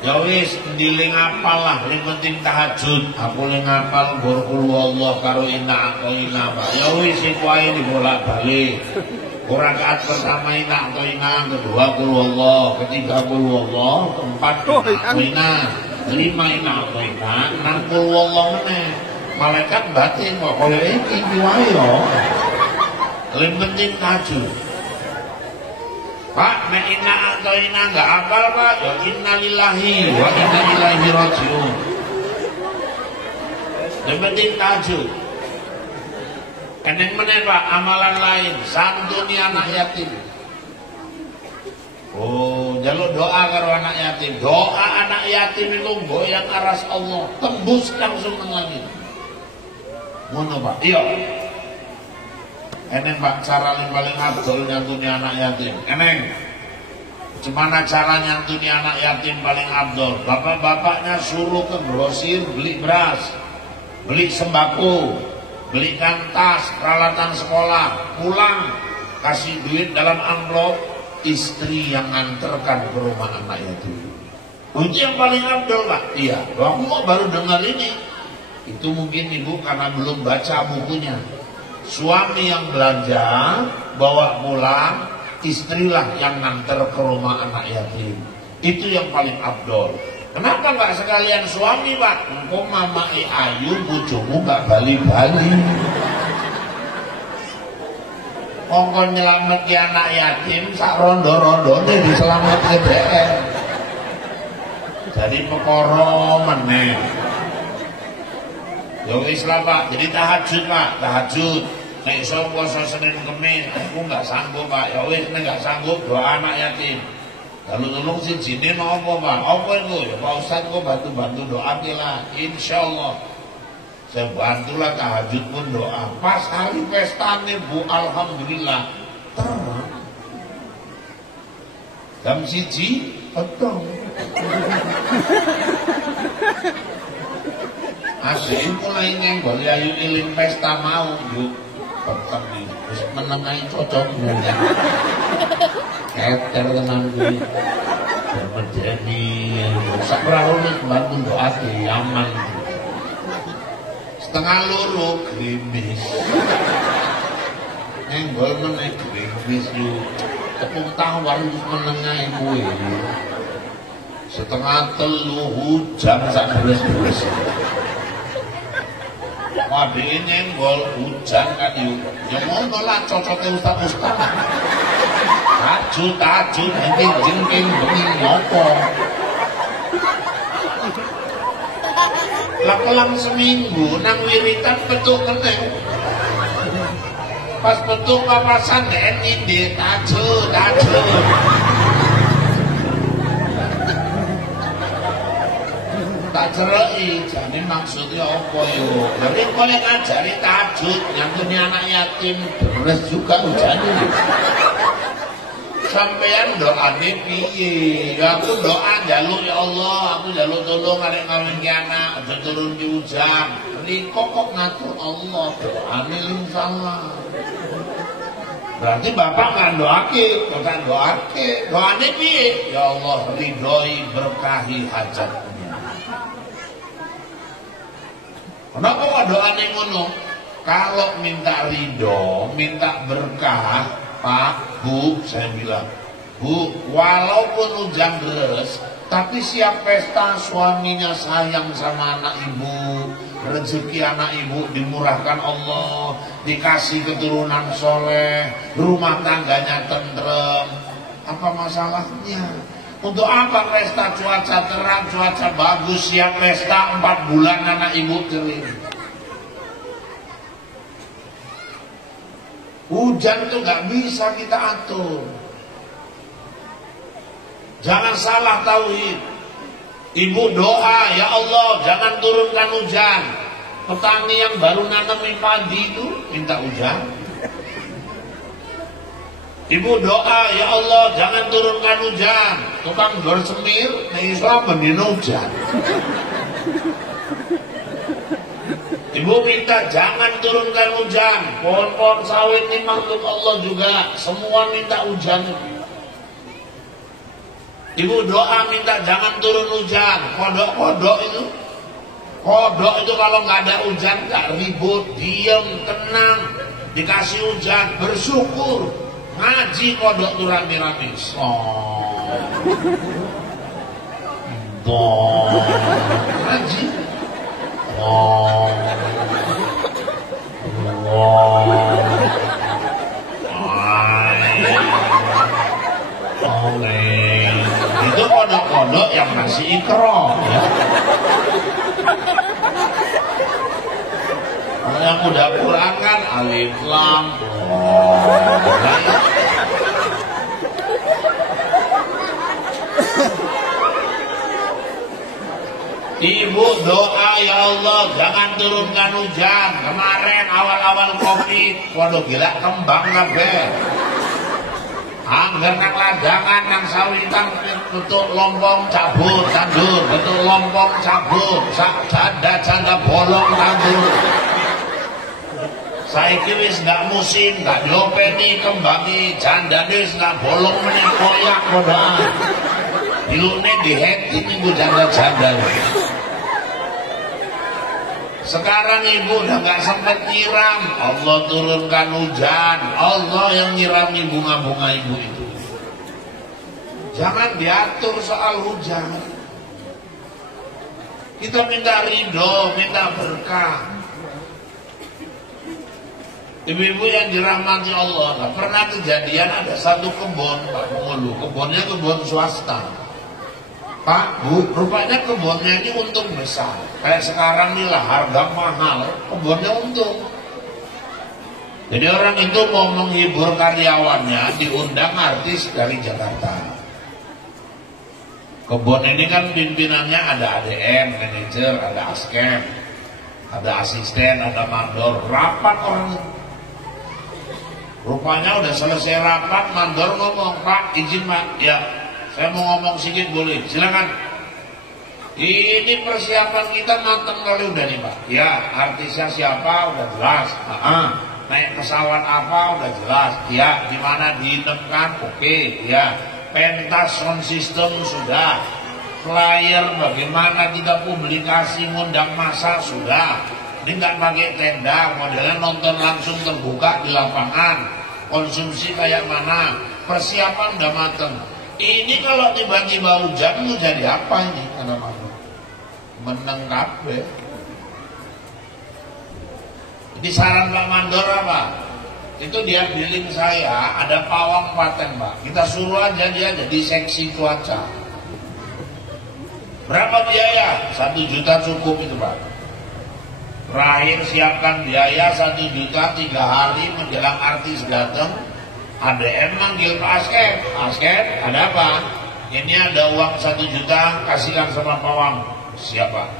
Ya wis ndiling apal lah, ning penting tahajud. Aku ling apal gur Allah karo inna aqina Pak. Ya wis iku ae dibolak-balik. Rakaat pertama inna aqina, kedua qul Allah, ketiga qul Allah, keempat aqina, lima inna aqina, enam qul Allah meneh. Malaikat batin kok koyo iki wae yo. Ling penting tahajud. Pak, nek inna aqina enggak apal Pak, ya inna lillahi wa inna ilaihi rajiun. Yang penting tahajud. Keneng meneh Pak, amalan lain, santuni anak yatim. Oh, jaluk doa karo anak yatim. Doa anak yatim itu goyang aras Allah, tembus langsung nang langit. Ngono Pak. Iya. Eneng Pak, cara yang paling abdul nyantuni anak yatim. Eneng. Gimana cara nyantuni anak yatim paling abdul? Bapak-bapaknya suruh ke grosir beli beras, beli sembako, belikan tas, peralatan sekolah, pulang kasih duit dalam amplop, istri yang nganterkan ke rumah anak yatim. Itu yang paling abdul Pak. Iya. Aku kok baru dengar ini. Itu mungkin ibu karena belum baca bukunya. Suami yang belanja, bawa pulang, istrilah yang nganter ke rumah anak yatim. Itu yang paling abdol. Kenapa nggak sekalian suami Pak? Engkau mamai ayu, bojomu nggak bali-bali. Engkau nyelamet ke anak yatim, sak rondo-rondo ini diselamet ke DN. Jadi pekoro meneh. Ya wis lah Pak, jadi tahajud Pak, tahajud. Nek iso puasa Senin Kemis, aku enggak sanggup Pak. Ya wis nek enggak sanggup doa anak yatim. Lalu tolong sijine apa Pak? Apa itu? Ya Pak Ustaz kok bantu-bantu doa lah. Insyaallah. Saya bantulah tahajud pun doa. Pas hari pestane Bu, alhamdulillah terang. Jam 1 petang. Asik mulai nyenggol ayu iling pesta mau yuk petang nih. Terus menengahi cocok mulai. Keter tenan kuwi. Bermedeni. Sak perahu nih bantu doa di aman. Setengah loro gerimis. Nyenggol meneh gerimis yuk. Tepung tawar menengahi kuwi. Setengah 3 hujan sak beres-beres. Waduh nyenggol hujan kan yuk. Ya ngono lah cocoknya ustaz-ustaz. Tajud jengking bengi ngopo. Lakelang seminggu nang wiritan petuk meneh. Pas petuk papasan gak nginde tajud. Tak cerei, jadi maksudnya apa yuk? Jadi kalau ngajari tahajud, nyantuni anak yatim, beres juga hujannya. Sampean doa piye? Aku doa jaluk ya Allah, aku jaluk tolong arek kawin ki anak, aja turun di hujan. Riko kok ngatur Allah, doa ning salah. Berarti bapak kan doake, bukan doake. Doane piye? Ya Allah, ridhoi berkahi hajatnya. Kenapa kok doanya ngono? Kalau minta ridho, minta berkah, Pak, Bu, saya bilang, Bu, walaupun hujan deras, tapi siap pesta, suaminya sayang sama anak ibu, rezeki anak ibu dimurahkan Allah, dikasih keturunan soleh, rumah tangganya tentrem. Apa masalahnya? Untuk apa pesta cuaca terang, cuaca bagus, siap pesta 4 bulan anak ibu kering. Hujan tuh gak bisa kita atur. Jangan salah tauhid. Ibu doa, ya Allah jangan turunkan hujan. Petani yang baru nanami padi itu minta hujan. Ibu doa, ya Allah jangan turunkan hujan. Tukang gor semir, ning Islam bendino hujan. Ibu minta jangan turunkan hujan. Pohon-pohon sawit ini makhluk Allah juga, semua minta hujan. Ibu doa minta jangan turun hujan. Kodok itu kalau nggak ada hujan nggak ribut, diem, tenang, dikasih hujan, bersyukur. Ngaji kodok tuh rame-rame. Ngaji. Itu kodok-kodok yang masih ikro ya. Kalau yang udah Quran kan alif lam. Ibu doa, ya Allah jangan turunkan hujan. Kemarin awal-awal Covid, waduh gila kembang kabeh. Angger nang ladangan nang sawitan betul lompong cabut tandur, betul lompong cabut, janda bolong tandur. Saiki wis gak musim, gak diopeni kembangi, janda wis gak bolong meneh koyak kodaan. Dilune diheti minggu janda-janda. Sekarang ibu udah gak sempat nyiram, Allah turunkan hujan, Allah yang nyirami bunga-bunga ibu itu. Jangan diatur soal hujan. Kita minta ridho, minta berkah. Ibu-ibu yang dirahmati Allah, pernah kejadian ada satu kebun, Pak Mulu, kebunnya kebun swasta. Pak, Bu, rupanya kebunnya ini untung besar. Kayak sekarang nih lah harga mahal, kebunnya untung. Jadi orang itu mau menghibur karyawannya, diundang artis dari Jakarta. Kebun ini kan pimpinannya ada ADM, manajer, ada ASKEM. Ada asisten, ada mandor, rapat orang. Rupanya udah selesai rapat, mandor ngomong, Pak, izin Pak, ya, saya mau ngomong sedikit boleh, silakan. Ini persiapan kita matang kali udah nih Pak. Ya, artisnya siapa udah jelas. Naik pesawat apa udah jelas. Ya, di mana diinepkan, oke. Ya, pentas sound system sudah. Flyer bagaimana kita publikasi ngundang massa sudah. Ini nggak pakai tenda, modelnya nonton langsung terbuka di lapangan. Konsumsi kayak mana? Persiapan udah mateng. Ini kalau tiba-tiba hujan itu jadi apa ini? Kata Mandor, meneng kabeh. Jadi saran Pak Mandor apa? Itu dia billing saya ada pawang paten Pak. Kita suruh aja dia jadi seksi cuaca. Berapa biaya? 1 juta cukup itu Pak. Terakhir siapkan biaya 1 juta 3 hari menjelang artis datang. ADM manggil Pak Asket. Asket ada apa? Ini ada uang 1 juta kasihkan sama pawang. Siapa?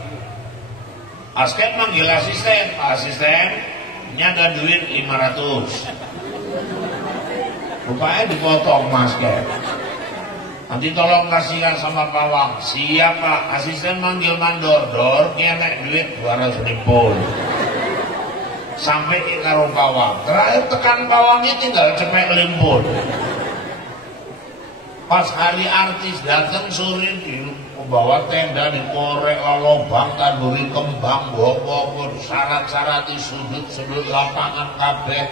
Asket manggil asisten. Asisten, ini ada duit 500. Rupanya dipotong Mas Asket. Nanti tolong kasihkan sama pawang. Siapa? Asisten manggil mandor. Dor, ini naik duit 200 ribu. Sampai ke karo pawang. Terakhir tekan pawangnya tinggal cepet limpul. Pas hari artis datang sore di bawa tenda dikorek lolobang tanduri kembang bobor syarat-syarat di sudut-sudut lapangan kabeh.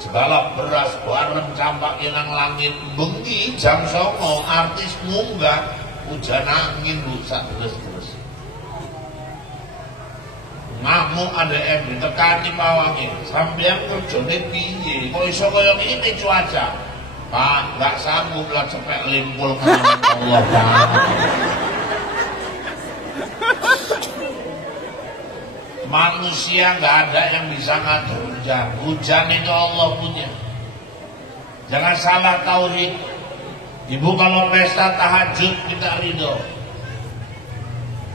Segala beras bareng campak inang langit bengi jam 09 artis munggah hujan angin rusak terus ngamuk ADM ditekani pawangnya sampeyan kerjane piye kok iso kaya ngene cuaca Pak gak sanggup lah cepet limpul kan Allah Pak. Manusia nggak ada yang bisa ngatur hujan. Hujan itu Allah punya. Jangan salah tauhid. Ibu kalau pesta tahajud kita ridho.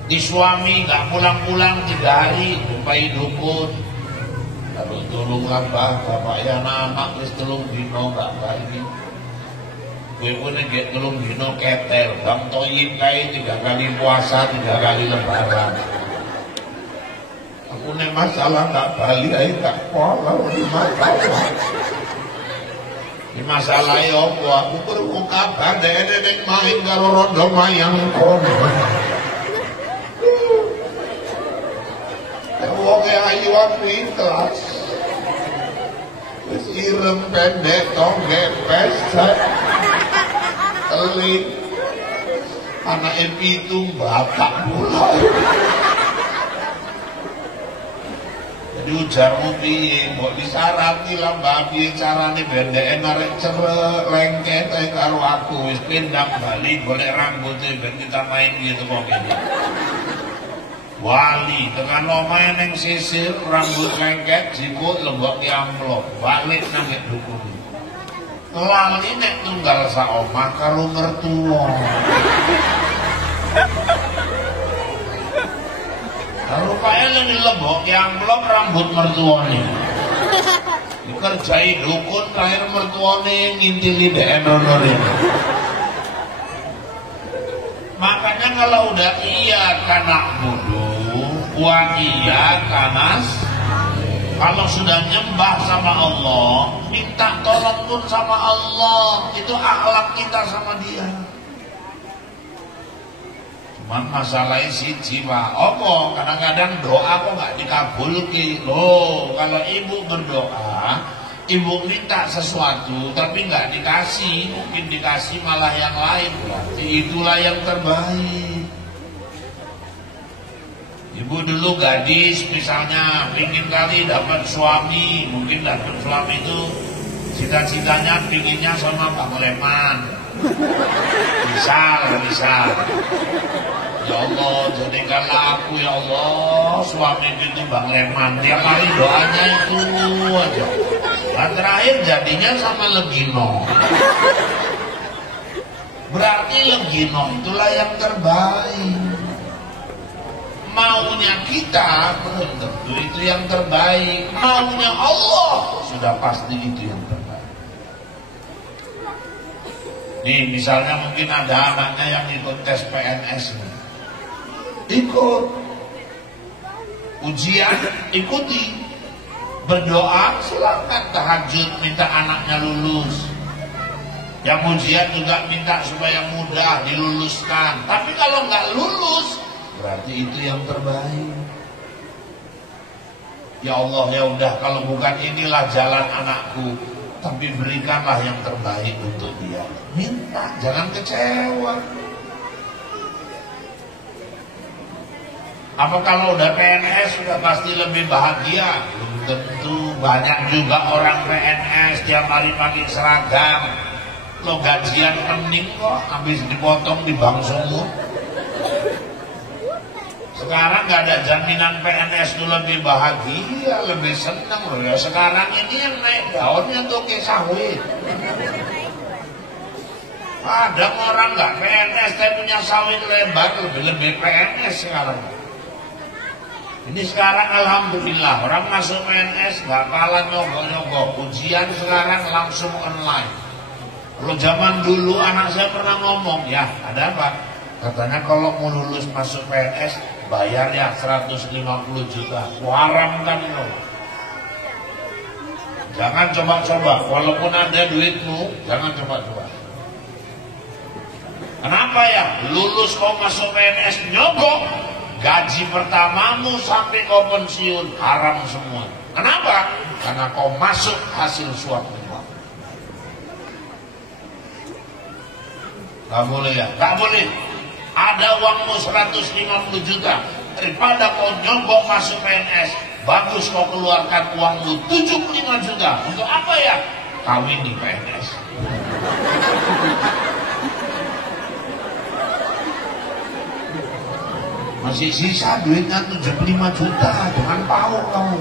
Di suami nggak pulang-pulang 3 hari jumpai dukun. Lalu tolong apa? Bapak ya anak wis 3 dino nggak bagi. Gue pun nggak 3 dino ketel. Bang Toyib kayak 3 kali puasa 3 kali lebaran. Aku nek masalah tak bali ae tak pola di masalah. Di masalah yo aku perlu kabar dene ning main karo rondo mayang kono. Wong ayu aku ikhlas. Wis ireng pendek tongge pesek. Telit. Anake 7 bapak pula. Ujarmu piye mbok disarati lah mbak piye carane bendeke narek cerek lengket karo aku wis pindang bali golek rambute ben kita main gitu kok kene. Wali tekan omahe ning sisir rambut lengket jikut lembok ki amplop balik nang dukun. Lali nek tunggal sak omah karo mertua. Rupanya ini lebok yang belum rambut mertuane. Dikerjai dukun terakhir mertuane ngintili DNA. Makanya kalau udah iya kanak budu, wa iya kanas. Kalau sudah nyembah sama Allah, minta tolong pun sama Allah. Itu akhlak kita sama dia. Cuman masalahnya siji Pak, apa kadang-kadang doa kok nggak dikabulki. Loh, kalau ibu berdoa, ibu minta sesuatu tapi nggak dikasih, mungkin dikasih malah yang lain. Berarti itulah yang terbaik. Ibu dulu gadis misalnya ingin kali dapat suami, mungkin dapat suami itu cita-citanya pinginnya sama Bang Leman. Misal ya Allah jadikanlah aku ya Allah suami itu Bang Leman. Tiap hari doanya itu aja. Dan terakhir jadinya sama Legino. Berarti Legino itulah yang terbaik. Maunya kita belum tentu itu yang terbaik. Maunya Allah sudah pasti itu yang terbaik. Nih misalnya mungkin ada anaknya yang ikut tes PNS nih. Ikut ujian, ikuti. Berdoa silakan, tahajud minta anaknya lulus. Yang ujian juga minta supaya mudah diluluskan. Tapi kalau nggak lulus, berarti itu yang terbaik. Ya Allah, ya udah, kalau bukan inilah jalan anakku, tapi berikanlah yang terbaik untuk dia. Minta, jangan kecewa. Apa kalau udah PNS sudah pasti lebih bahagia? Belum tentu. Banyak juga orang PNS tiap hari pakai seragam. Lo gajian pening kok, habis dipotong di bank semua. Sekarang nggak ada jaminan PNS itu lebih bahagia, lebih senang loh ya. Sekarang ini yang naik daunnya toke sawit. Ada orang nggak PNS tapi punya sawit lebar, lebih PNS sekarang. Ini sekarang alhamdulillah orang masuk PNS nggak kalah nyogok-nyogok. Ujian sekarang langsung online. Kalau zaman dulu anak saya pernah ngomong, ya ada apa? Katanya kalau mau lulus masuk PNS bayar ya 150 juta. Haram kan lo. Jangan coba-coba. Walaupun ada duitmu, jangan coba-coba. Kenapa ya? Lulus kau masuk PNS nyogok, gaji pertamamu sampai kau pensiun haram semua. Kenapa? Karena kau masuk hasil suap menyuap. Gak boleh ya? Gak boleh. Ada uangmu 150 juta, daripada kau nyogok masuk PNS, bagus kau keluarkan uangmu 75 juta. Untuk apa ya? Kawin di PNS. Masih sisa duitnya 75 juta. Jangan tahu kamu.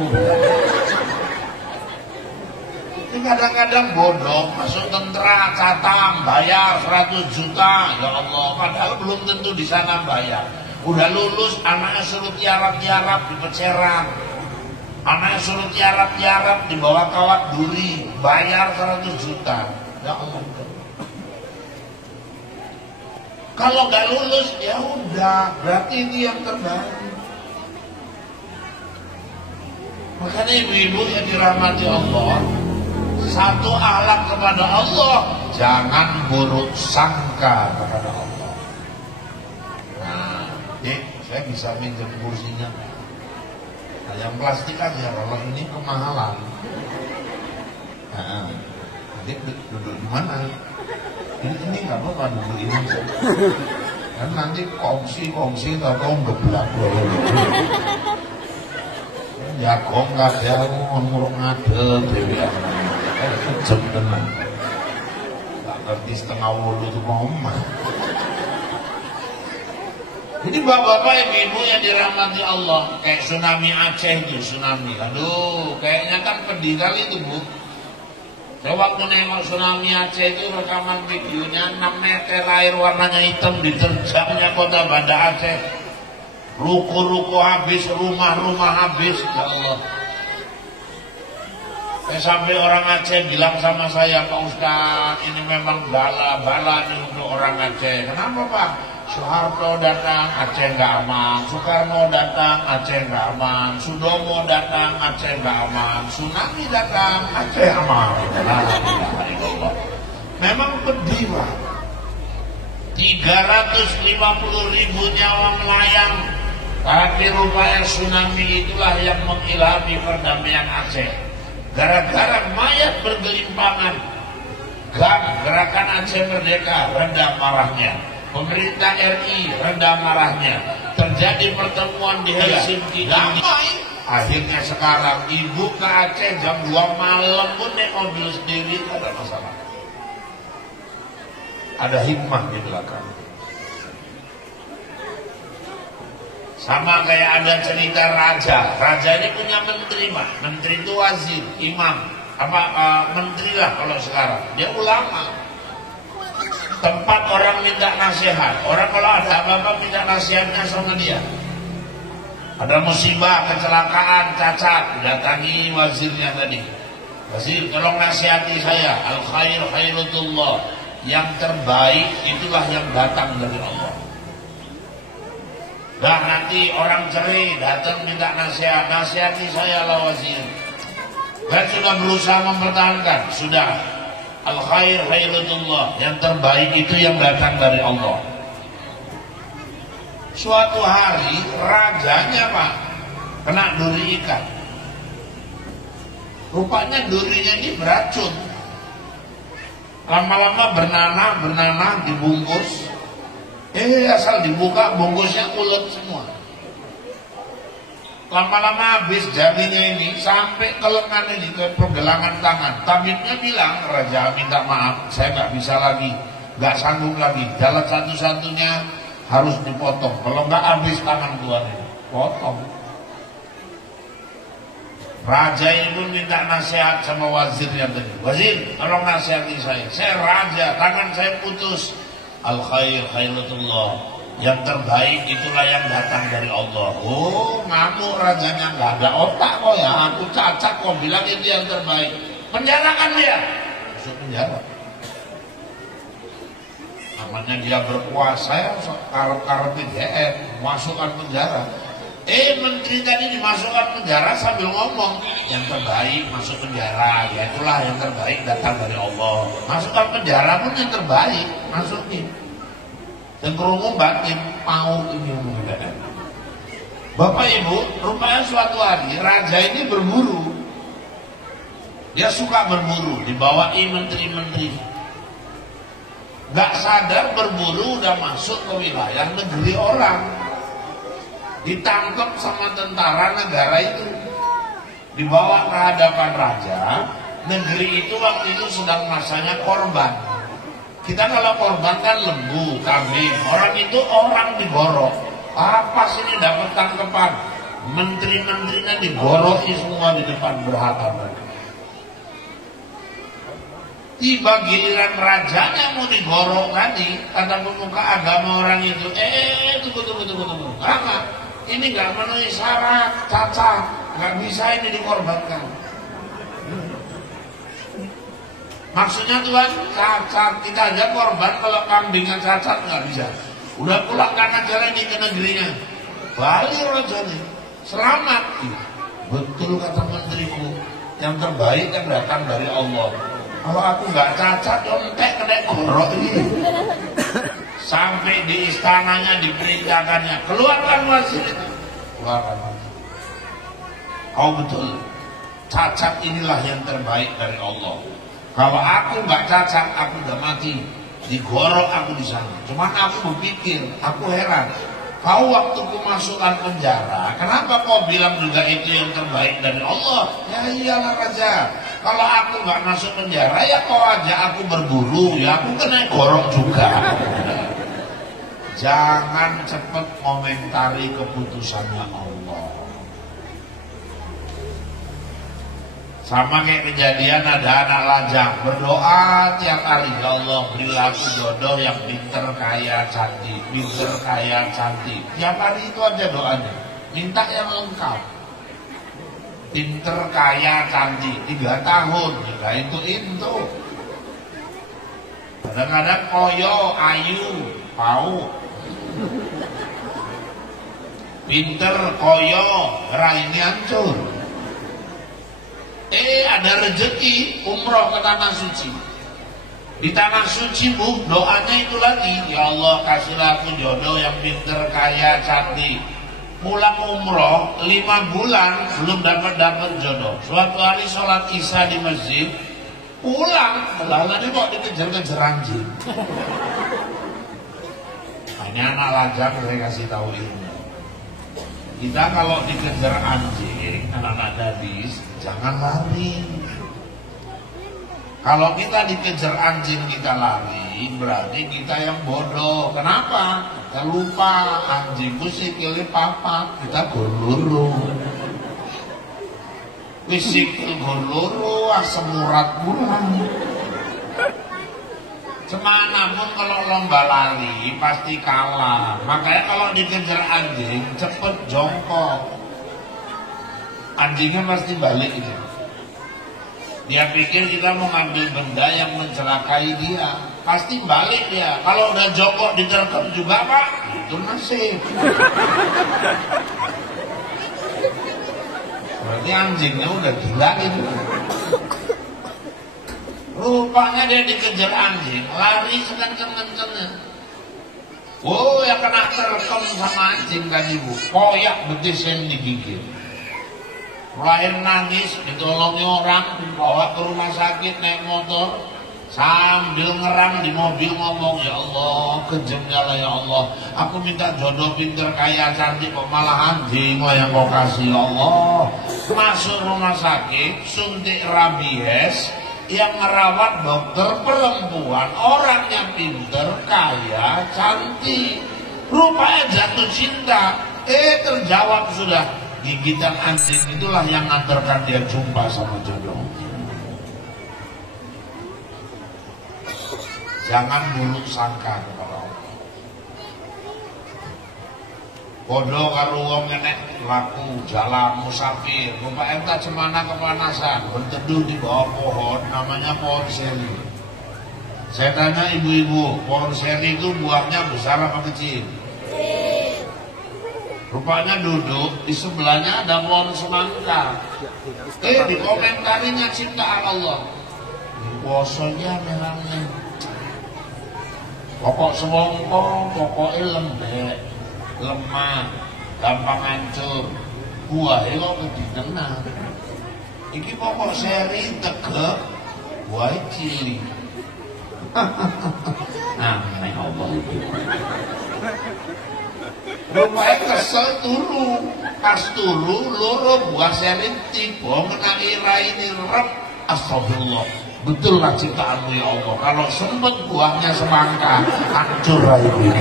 Ini kadang-kadang bodoh, masuk tentara, catam, bayar 100 juta, ya Allah, padahal belum tentu di sana bayar. Udah lulus, anaknya suruh tiarap-tiarap di Peceran, anaknya suruh tiarap-tiarap di bawah kawat duri, bayar 100 juta, ya Allah. Kalau nggak lulus, ya udah, berarti ini yang terbaik. Makanya ibu-ibu yang dirahmati Allah, satu akhlak kepada Allah, jangan buruk sangka kepada Allah. Nah, saya bisa minjem kursinya. Nah, yang plastik aja, kalau ini kemahalan. Nah, adik duduk di mana? Ini nggak apa-apa duduk ini. Kan nanti kongsi atau ngeblak dulu. Ya kong nggak ada ngurung ngadep dewi. Jam tenang. Gak ngerti setengah wulu itu mau mah. Jadi bapak-bapak ibu-ibu yang dirahmati Allah, kayak tsunami Aceh itu, tsunami. Aduh, kayaknya kan pedih kali itu, Bu. Saya waktu nengok tsunami Aceh itu rekaman videonya 6 meter air warnanya hitam diterjangnya kota Banda Aceh. Ruko-ruko habis, rumah-rumah habis, ya Allah. Sampai orang Aceh bilang sama saya, Pak Ustadz, ini memang bala nih untuk orang Aceh. Kenapa Pak? Soeharto datang, Aceh nggak aman. Soekarno datang, Aceh nggak aman. Sudomo datang, Aceh nggak aman. Tsunami datang, Aceh aman. Memang pedih Pak. 350.000 nyawa melayang. Tapi rupanya tsunami itulah yang mengilhami perdamaian Aceh. Gara-gara mayat bergelimpangan, gerakan Aceh Merdeka redam marahnya, pemerintah RI redam marahnya, terjadi pertemuan di Helsinki damai. Akhirnya sekarang ibu ke Aceh jam 2 malam pun naik mobil sendiri, ada masalah. Ada hikmah di belakang. Sama kayak ada cerita raja. Raja ini punya menteri, Pak. Menteri itu wazir, imam, menteri lah kalau sekarang. Dia ulama. Tempat orang minta nasihat. Orang kalau ada apa-apa minta nasihatnya sama dia. Ada musibah, kecelakaan, cacat, datangi wazirnya tadi. Wazir, tolong nasihati saya. Al khair khairatullah. Yang terbaik itulah yang datang dari Allah. Nah nanti orang cerai datang minta nasihat, nasihati saya lah wazir. Saya sudah berusaha mempertahankan, sudah. Al khair khairatullah. Yang terbaik itu yang datang dari Allah. Suatu hari rajanya Pak kena duri ikan. Rupanya durinya ini beracun. Lama-lama bernanah dibungkus. Asal dibuka bungkusnya ulet semua. Lama-lama habis janinnya ini sampai ke lengan ini, ke pergelangan tangan. Tabibnya bilang, raja minta maaf, saya nggak bisa lagi, nggak sanggup lagi. Jalan satu-satunya harus dipotong. Kalau nggak habis tangan tuan ini, potong. Raja itu minta nasihat sama wazirnya tadi. Wazir, tolong nasihati saya. Saya raja, tangan saya putus. Al khair khairatullah. Yang terbaik itulah yang datang dari Allah. Oh, ngamuk rajanya, nggak ada otak kok ya. Aku cacat kok bilang itu yang terbaik. Penjarakan dia. Masuk penjara. Namanya dia berkuasa ya, karep-karepin GR, masukkan penjara. Menteri tadi dimasukkan penjara sambil ngomong, yang terbaik masuk penjara, ya itulah yang terbaik datang dari Allah. Masukkan penjara pun yang terbaik, masukin. Dan kerungu batin, mau ini. Bapak Ibu, rupanya suatu hari raja ini berburu. Dia suka berburu, dibawain menteri-menteri. Gak sadar berburu udah masuk ke wilayah negeri orang. Ditangkap sama tentara negara itu, dibawa ke hadapan raja. Negeri itu waktu itu sedang masanya korban. Kita kalau korban kan lembu, kambing. Orang itu orang digorok. Apa sih ini dapat tangkapan? Menteri-menterinya digoroki semua di depan berhadapan. Tiba giliran rajanya mau digorok tadi, kata pemuka agama orang itu, tunggu. Apa? Ini nggak memenuhi syarat, cacat, nggak bisa ini dikorbankan. Maksudnya Tuhan, cacat, kita aja korban kalau kambingnya cacat nggak bisa. Udah pulangkan aja ini ke negerinya. Balik raja nih, selamat. Betul kata menteriku, yang terbaik kan datang dari Allah. Kalau aku nggak cacat, ontek kena korok ini. Sampai di istananya diperintahkannya, keluarkan wazir itu. Keluarkan wazir. Kau betul, cacat inilah yang terbaik dari Allah. Kalau aku nggak cacat, aku udah mati, digorok aku di sana. Cuman aku berpikir, aku heran. Kau waktu masukkan penjara, kenapa kau bilang juga itu yang terbaik dari Allah? Ya iyalah raja. Kalau aku nggak masuk penjara, ya kau aja aku berburu, ya aku kena gorok juga. Jangan cepat komentari keputusannya Allah. Sama kayak kejadian ada anak lajang berdoa tiap hari, ya Allah berilah aku jodoh yang pinter, kaya, cantik, pinter, kaya, cantik. Tiap hari itu aja doanya, minta yang lengkap. Pinter, kaya, cantik, 3 tahun, juga itu. Kadang-kadang koyo, ayu, pau. Pinter, koyo, raine hancur. Ada rezeki umroh ke tanah suci. Di tanah suci Bu, doanya itu lagi, ya Allah kasihlah aku jodoh yang pinter, kaya, cantik. Pulang umroh 5 bulan belum dapat jodoh. Suatu hari sholat isya di masjid, pulang tadi kok dikejar-kejar anjing. Ini anak lajang, saya kasih tahu ini. Kita kalau dikejar anjing, anak-anak gadis, jangan lari. Kalau kita dikejar anjing kita lari, berarti kita yang bodoh. Kenapa? Kita lupa anjingku sikilnya papa, kita goluru. Wisikil goluru, asam urat bulan. Semana pun kalau lomba lari pasti kalah. Makanya kalau dikejar anjing cepet jongkok. Anjingnya pasti balik itu. Dia pikir kita mau ngambil benda yang mencelakai dia, pasti balik dia. Kalau udah jongkok diterkam juga Pak, itu nasib. Berarti anjingnya udah gila gitu. Rupanya dia dikejar anjing, lari sekenceng-kencengnya. Oh, yang kena terkam sama anjing tadi Bu, koyak betis yang digigit. Mulai nangis, ditolongi orang, dibawa ke rumah sakit naik motor, sambil ngerang di mobil ngomong, ya Allah, kejamnya lah ya Allah. Aku minta jodoh pinter kaya cantik kok malah anjing lah yang kau kasih ya Allah. Masuk rumah sakit, suntik rabies, yang merawat dokter perempuan, orangnya pinter, kaya, cantik. Rupanya jatuh cinta, terjawab sudah. Gigitan anjing itulah yang ngantarkan dia jumpa sama jodoh. Jangan buruk sangka kepada Allah. Bodoh karo wong nek laku jalan musafir, rupa entah cemana kepanasan, berteduh di bawah pohon, namanya pohon seri. Saya tanya ibu-ibu, pohon seri itu buahnya besar apa kecil? Rupanya duduk di sebelahnya ada pohon semangka. Dikomentarinya ciptaan Allah. Posonya memangnya. Pokok semongko, pokoknya lembek, lemah, gampang hancur. Buahnya kok kedengar. Iki pokok seri tegak, buahnya cili. Nah, Allah. Rupanya kesel turu, pas turu loro buah seri tiba kena ini rep. Astagfirullah, betullah ciptaanmu ya Allah. Kalau sempet buahnya semangka, hancur ini.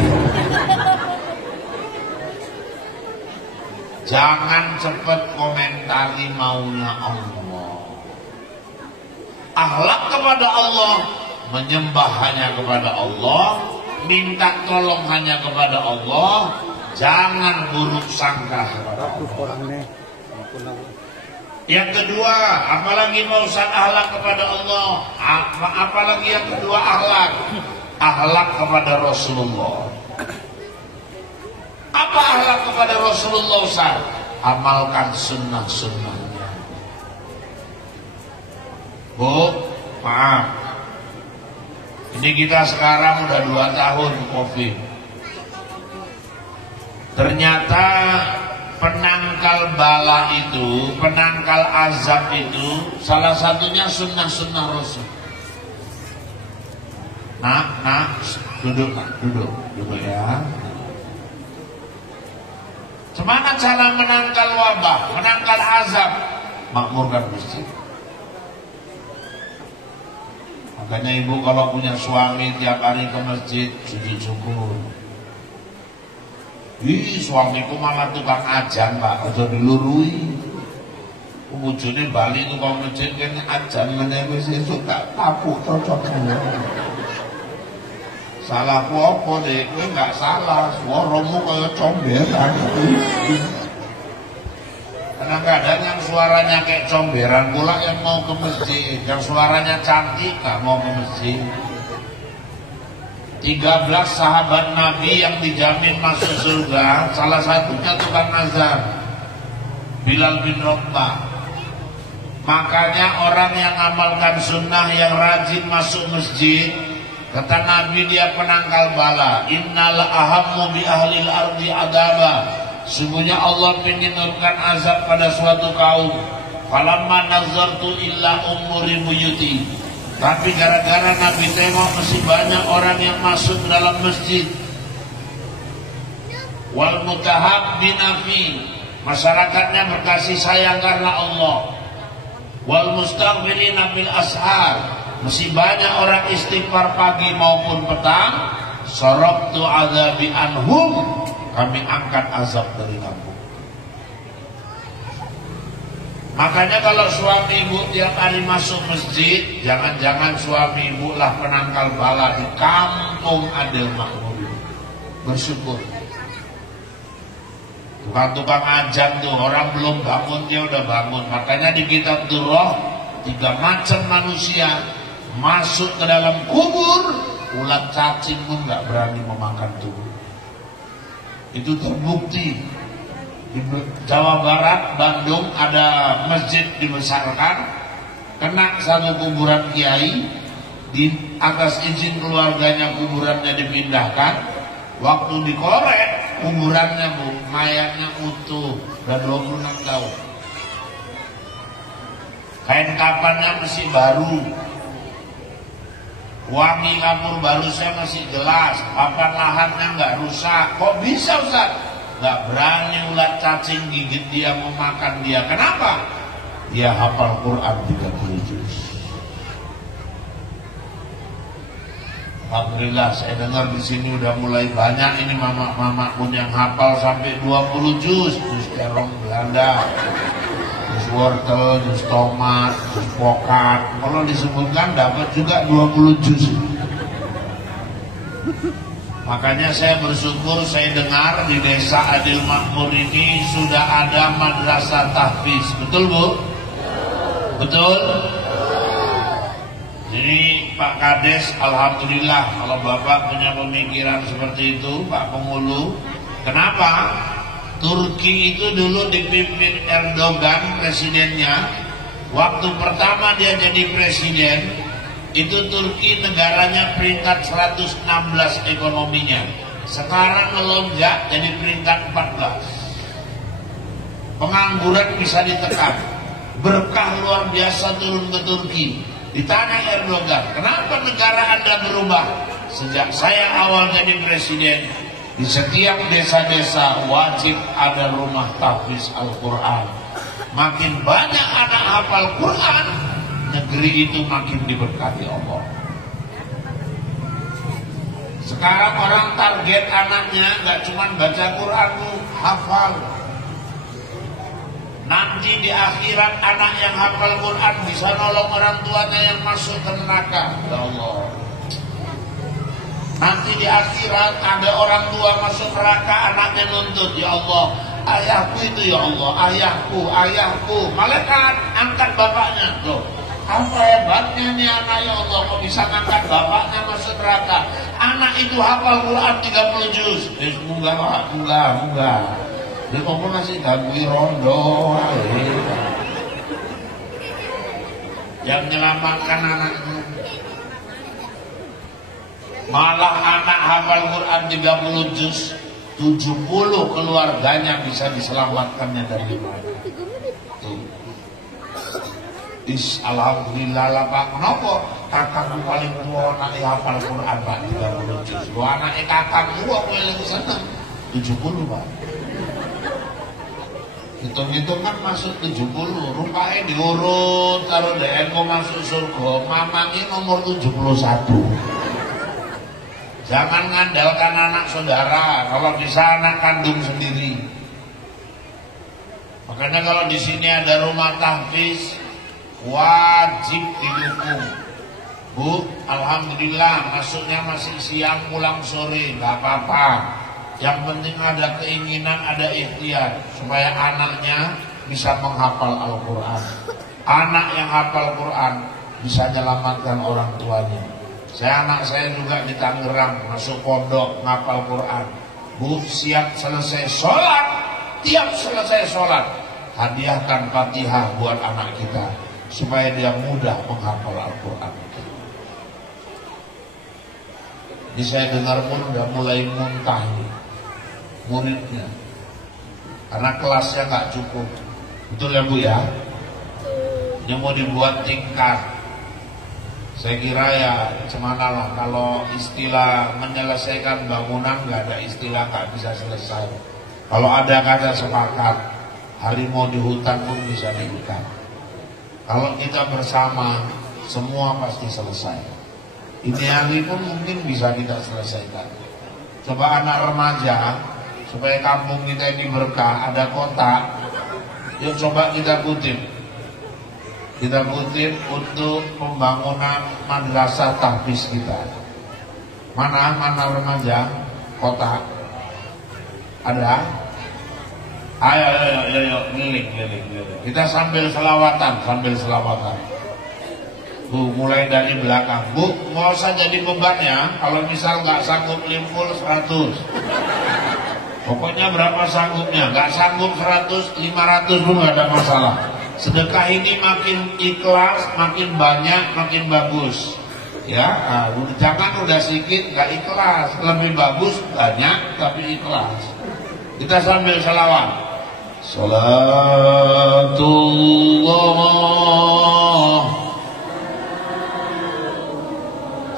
Jangan cepet komentari maunya Allah. Akhlak kepada Allah, menyembah hanya kepada Allah, minta tolong hanya kepada Allah. Jangan buruk sangka kepada Allah. Yang kedua, apalagi urusan akhlak kepada Allah, apalagi yang kedua akhlak kepada Rasulullah. Apa akhlak kepada Rasulullah Ustaz? Amalkan sunnah-sunnahnya. Bu, maaf. Ini kita sekarang udah 2 tahun COVID. Ternyata penangkal bala itu, penangkal azab itu, salah satunya sunnah-sunnah Rasul. Duduk ya. Gimana cara menangkal wabah, menangkal azab? Makmurkan masjid. Makanya ibu kalau punya suami tiap hari ke masjid, sujud syukur. Suamiku malah tukang ajan Pak, aja dilurui. Wujudnya Bali tukang masjid kan ajan menewih sesuk tak tapuk cocok. Salahku apa deh? Kowe nggak salah, suaramu kayak comberan. Kadang-kadang yang suaranya kayak comberan pula yang mau ke masjid, yang suaranya cantik nggak mau ke masjid. 13 sahabat Nabi yang dijamin masuk surga, salah satunya tukang azan, Bilal bin Rabah. Makanya orang yang amalkan sunnah, yang rajin masuk masjid, kata Nabi dia penangkal bala. Innal ahammu bi ahlil ardi adaba. Sungguhnya Allah ingin menurunkan azab pada suatu kaum. Falamma nazartu illa umuri buyuti. Tapi gara-gara Nabi tengok masih banyak orang yang masuk dalam masjid. Wal mutahabbina fi, masyarakatnya berkasih sayang karena Allah. Wal mustaghfirina bil ashar, masih banyak orang istighfar pagi maupun petang. Sarabtu azabi anhum, kami angkat azab dari kamu. Makanya kalau suami ibu tiap hari masuk masjid, jangan-jangan suami ibu lah penangkal bala di kampung Adil Makmur. Bersyukur. Tukang-tukang ajang tuh, orang belum bangun dia udah bangun. Makanya di kitab Durrah, 3 macam manusia masuk ke dalam kubur, ulat cacing pun gak berani memakan tubuh. Itu terbukti. Di Jawa Barat, Bandung ada masjid dibesarkan, kena satu kuburan kiai, di atas izin keluarganya kuburannya dipindahkan. Waktu dikorek kuburannya bu, mayatnya utuh dan 26 tahun. Kain kafannya masih baru, wangi kapur barusnya masih jelas, papan lahannya nggak rusak. Kok bisa Ustaz? Gak berani ulat cacing gigit dia, mau makan dia. Kenapa? Dia hafal Quran 30 juz. Alhamdulillah, saya dengar di sini udah mulai banyak ini mama-mama pun yang hafal sampai 20 juz. Juz terong Belanda, juz wortel, juz tomat, juz pokat. Kalau disebutkan dapat juga 20 juz. Makanya saya bersyukur, saya dengar di desa Adil Makmur ini sudah ada madrasah tahfiz. Betul Bu? Betul? Jadi Pak Kades, alhamdulillah kalau Bapak punya pemikiran seperti itu, Pak Pengulu. Kenapa? Turki itu dulu dipimpin Erdogan presidennya. Waktu pertama dia jadi presiden, itu Turki negaranya peringkat 116 ekonominya. Sekarang melonjak jadi peringkat 14. Pengangguran bisa ditekan. Berkah luar biasa turun ke Turki. Ditanya Erdogan, kenapa negara Anda berubah? Sejak saya awal jadi presiden, di setiap desa-desa wajib ada rumah tahfiz Al-Quran. Makin banyak anak hafal Quran, negeri itu makin diberkati Allah. Sekarang orang target anaknya nggak cuma baca Quran, hafal. Nanti di akhirat anak yang hafal Quran bisa nolong orang tuanya yang masuk ke neraka. Ya Allah. Nanti di akhirat ada orang tua masuk neraka, anaknya nuntut, ya Allah, ayahku itu ya Allah, ayahku. Malaikat angkat bapaknya. Loh, apa hebatnya nih anak ya Allah, kok bisa ngangkat bapaknya masuk neraka? Anak itu hafal Quran 30 juz. Munggah. Dia ngomong ngasih ganggu rondo. Yang menyelamatkan anaknya. Malah anak hafal Quran 30 juz, 70 keluarganya bisa diselamatkannya dari mana? Alhamdulillah lah Pak. Kenapa? Kakakku paling tua anaknya hafal Quran Pak 30 juz. Lu anaknya kakakku aku yang senang 70 Pak. Hitung-hitung kan masuk 70. Rupanya diurut taruh DNO masuk surga. Mamangnya nomor 71. Jangan ngandalkan anak saudara, kalau bisa anak kandung sendiri. Makanya kalau di sini ada rumah tahfiz, wajib didukung. Bu, alhamdulillah masuknya masih siang pulang sore, nggak apa-apa. Yang penting ada keinginan, ada ikhtiar supaya anaknya bisa menghafal Al-Quran. Anak yang hafal Quran bisa menyelamatkan orang tuanya. Anak saya juga di Tangerang masuk pondok ngapal Quran. Bu, siap selesai sholat, tiap selesai sholat hadiahkan Fatihah buat anak kita supaya dia mudah menghafal Al-Quran. Ini saya dengar pun udah mulai muntah muridnya karena kelasnya nggak cukup. Betul ya Bu ya? Yang mau dibuat tingkat. Saya kira ya cemana lah, kalau istilah menyelesaikan bangunan nggak ada istilah nggak bisa selesai. Kalau ada kata sepakat, harimau di hutan pun bisa di hutan. Kalau kita bersama, semua pasti selesai. Ini hari pun mungkin bisa kita selesaikan. Coba anak remaja, supaya kampung kita ini berkah, ada kota. Yuk coba kita kutip. kita kutip untuk pembangunan madrasah tahfiz kita. Mana remaja kota ada? Ayo, keliling. Kita sambil selawatan. Bu, mulai dari belakang. Bu, nggak usah jadi beban ya. Kalau misal nggak sanggup limpul 100. Pokoknya berapa sanggupnya? Nggak sanggup 100, 500 pun nggak ada masalah. Sedekah ini makin ikhlas, makin banyak, makin bagus. Ya, jangan udah sedikit nggak ikhlas. Lebih bagus banyak tapi ikhlas. Kita sambil selawat. Salatullah.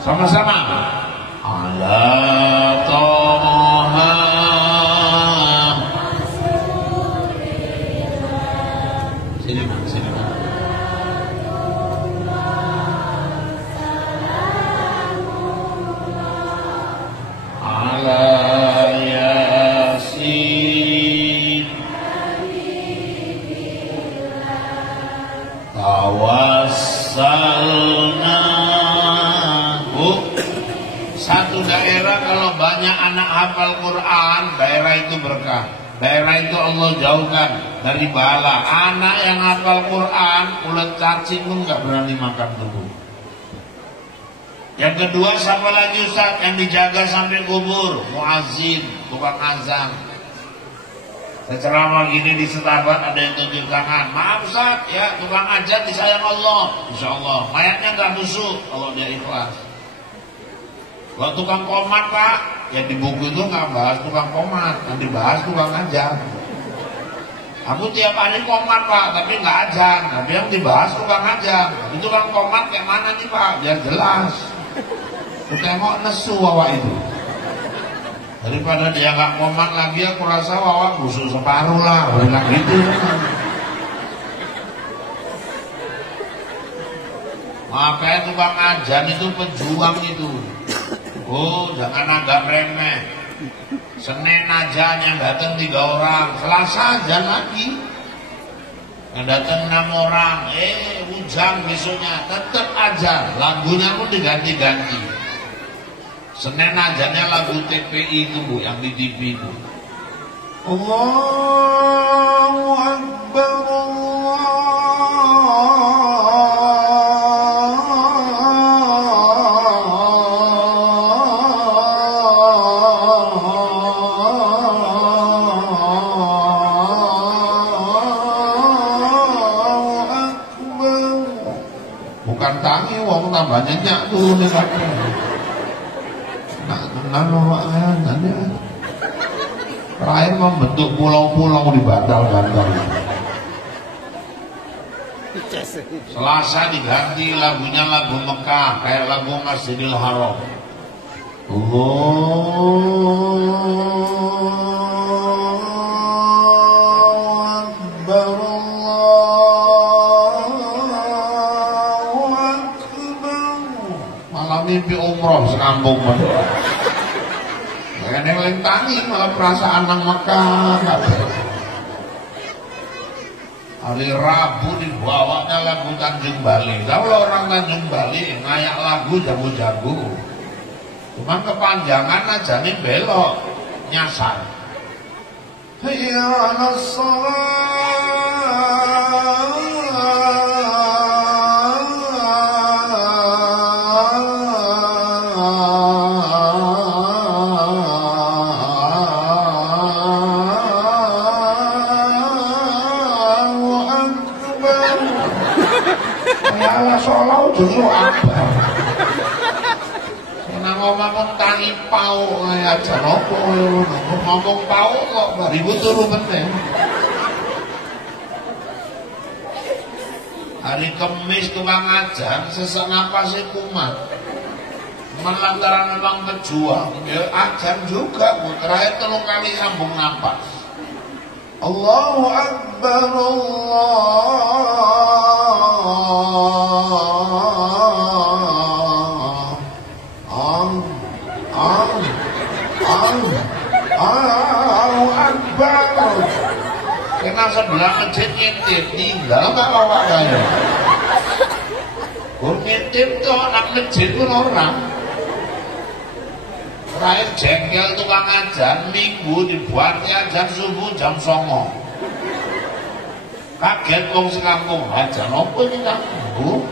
Sama-sama. Ala Toha. Sini. Ala Yasin. Tawassalna. Satu daerah kalau banyak anak hafal Quran, daerah itu berkah. Daerah itu Allah jauhkan dari bala. Anak yang hafal Quran, ulet cacing pun nggak berani makan tubuh. Yang kedua, siapa lagi Ustaz yang dijaga sampai kubur? Muazzin, tukang azan. Saya ceramah gini di Setabat, ada yang tunjuk tangan. Maaf Ustaz, ya tukang azan disayang Allah. Insya Allah, mayatnya nggak busuk kalau dia ikhlas. Kalau tukang komat Pak, yang di buku itu nggak bahas tukang komat, yang dibahas tukang azan. Aku tiap hari komat Pak, tapi nggak azan. Tapi yang dibahas tukang azan. Tapi tukang komat kayak mana nih Pak? Biar jelas. Tengok nesu wawa itu. Daripada dia nggak komat lagi, aku rasa wawa busuk separuh lah. Bilang gitu. Makanya tukang azan itu pejuang itu. Oh, jangan anggap remeh. Senin azan yang datang 3 orang, Selasa azan lagi yang datang 6 orang. Hujan besoknya tetap azan, lagunya pun diganti-ganti. Senin azannya lagu TPI itu Bu, yang di TV itu. Allahu Akbar, tambah nyenyak tuh nih Pak. Terakhir membentuk pulau-pulau di bantal-bantal. Selasa diganti lagunya lagu Mekah, kayak lagu Masjidil Haram. Mimpi umroh sekampung Pak. Kayak yang tangi malah perasaan nang Mekah. Hari Rabu dibawanya lagu Tanjung Bali. Kalau orang Tanjung Bali ngayak lagu jago-jago. Cuman kepanjangan aja nih belok nyasar. Hayya 'alas shalah. Justru apa? Ngomong tani pau aja nopo ngomong pau kok bariku turu meneh. Hari Kamis tukang ajan sesak napasnya kumat. Lantaran memang pejuang, ya ajan juga. Terakhir 3 kali sambung napas. Allahu Akbar, Allahu Akbar. Kena sebelah masjid ngintip, tinggal nggak bawa kaya. ngintip tuh anak masjid pun orang. Terakhir jengkel tukang ajan minggu dibuatnya ajan subuh jam 09.00. Kaget wong sekampung, ajan apa ini Bu?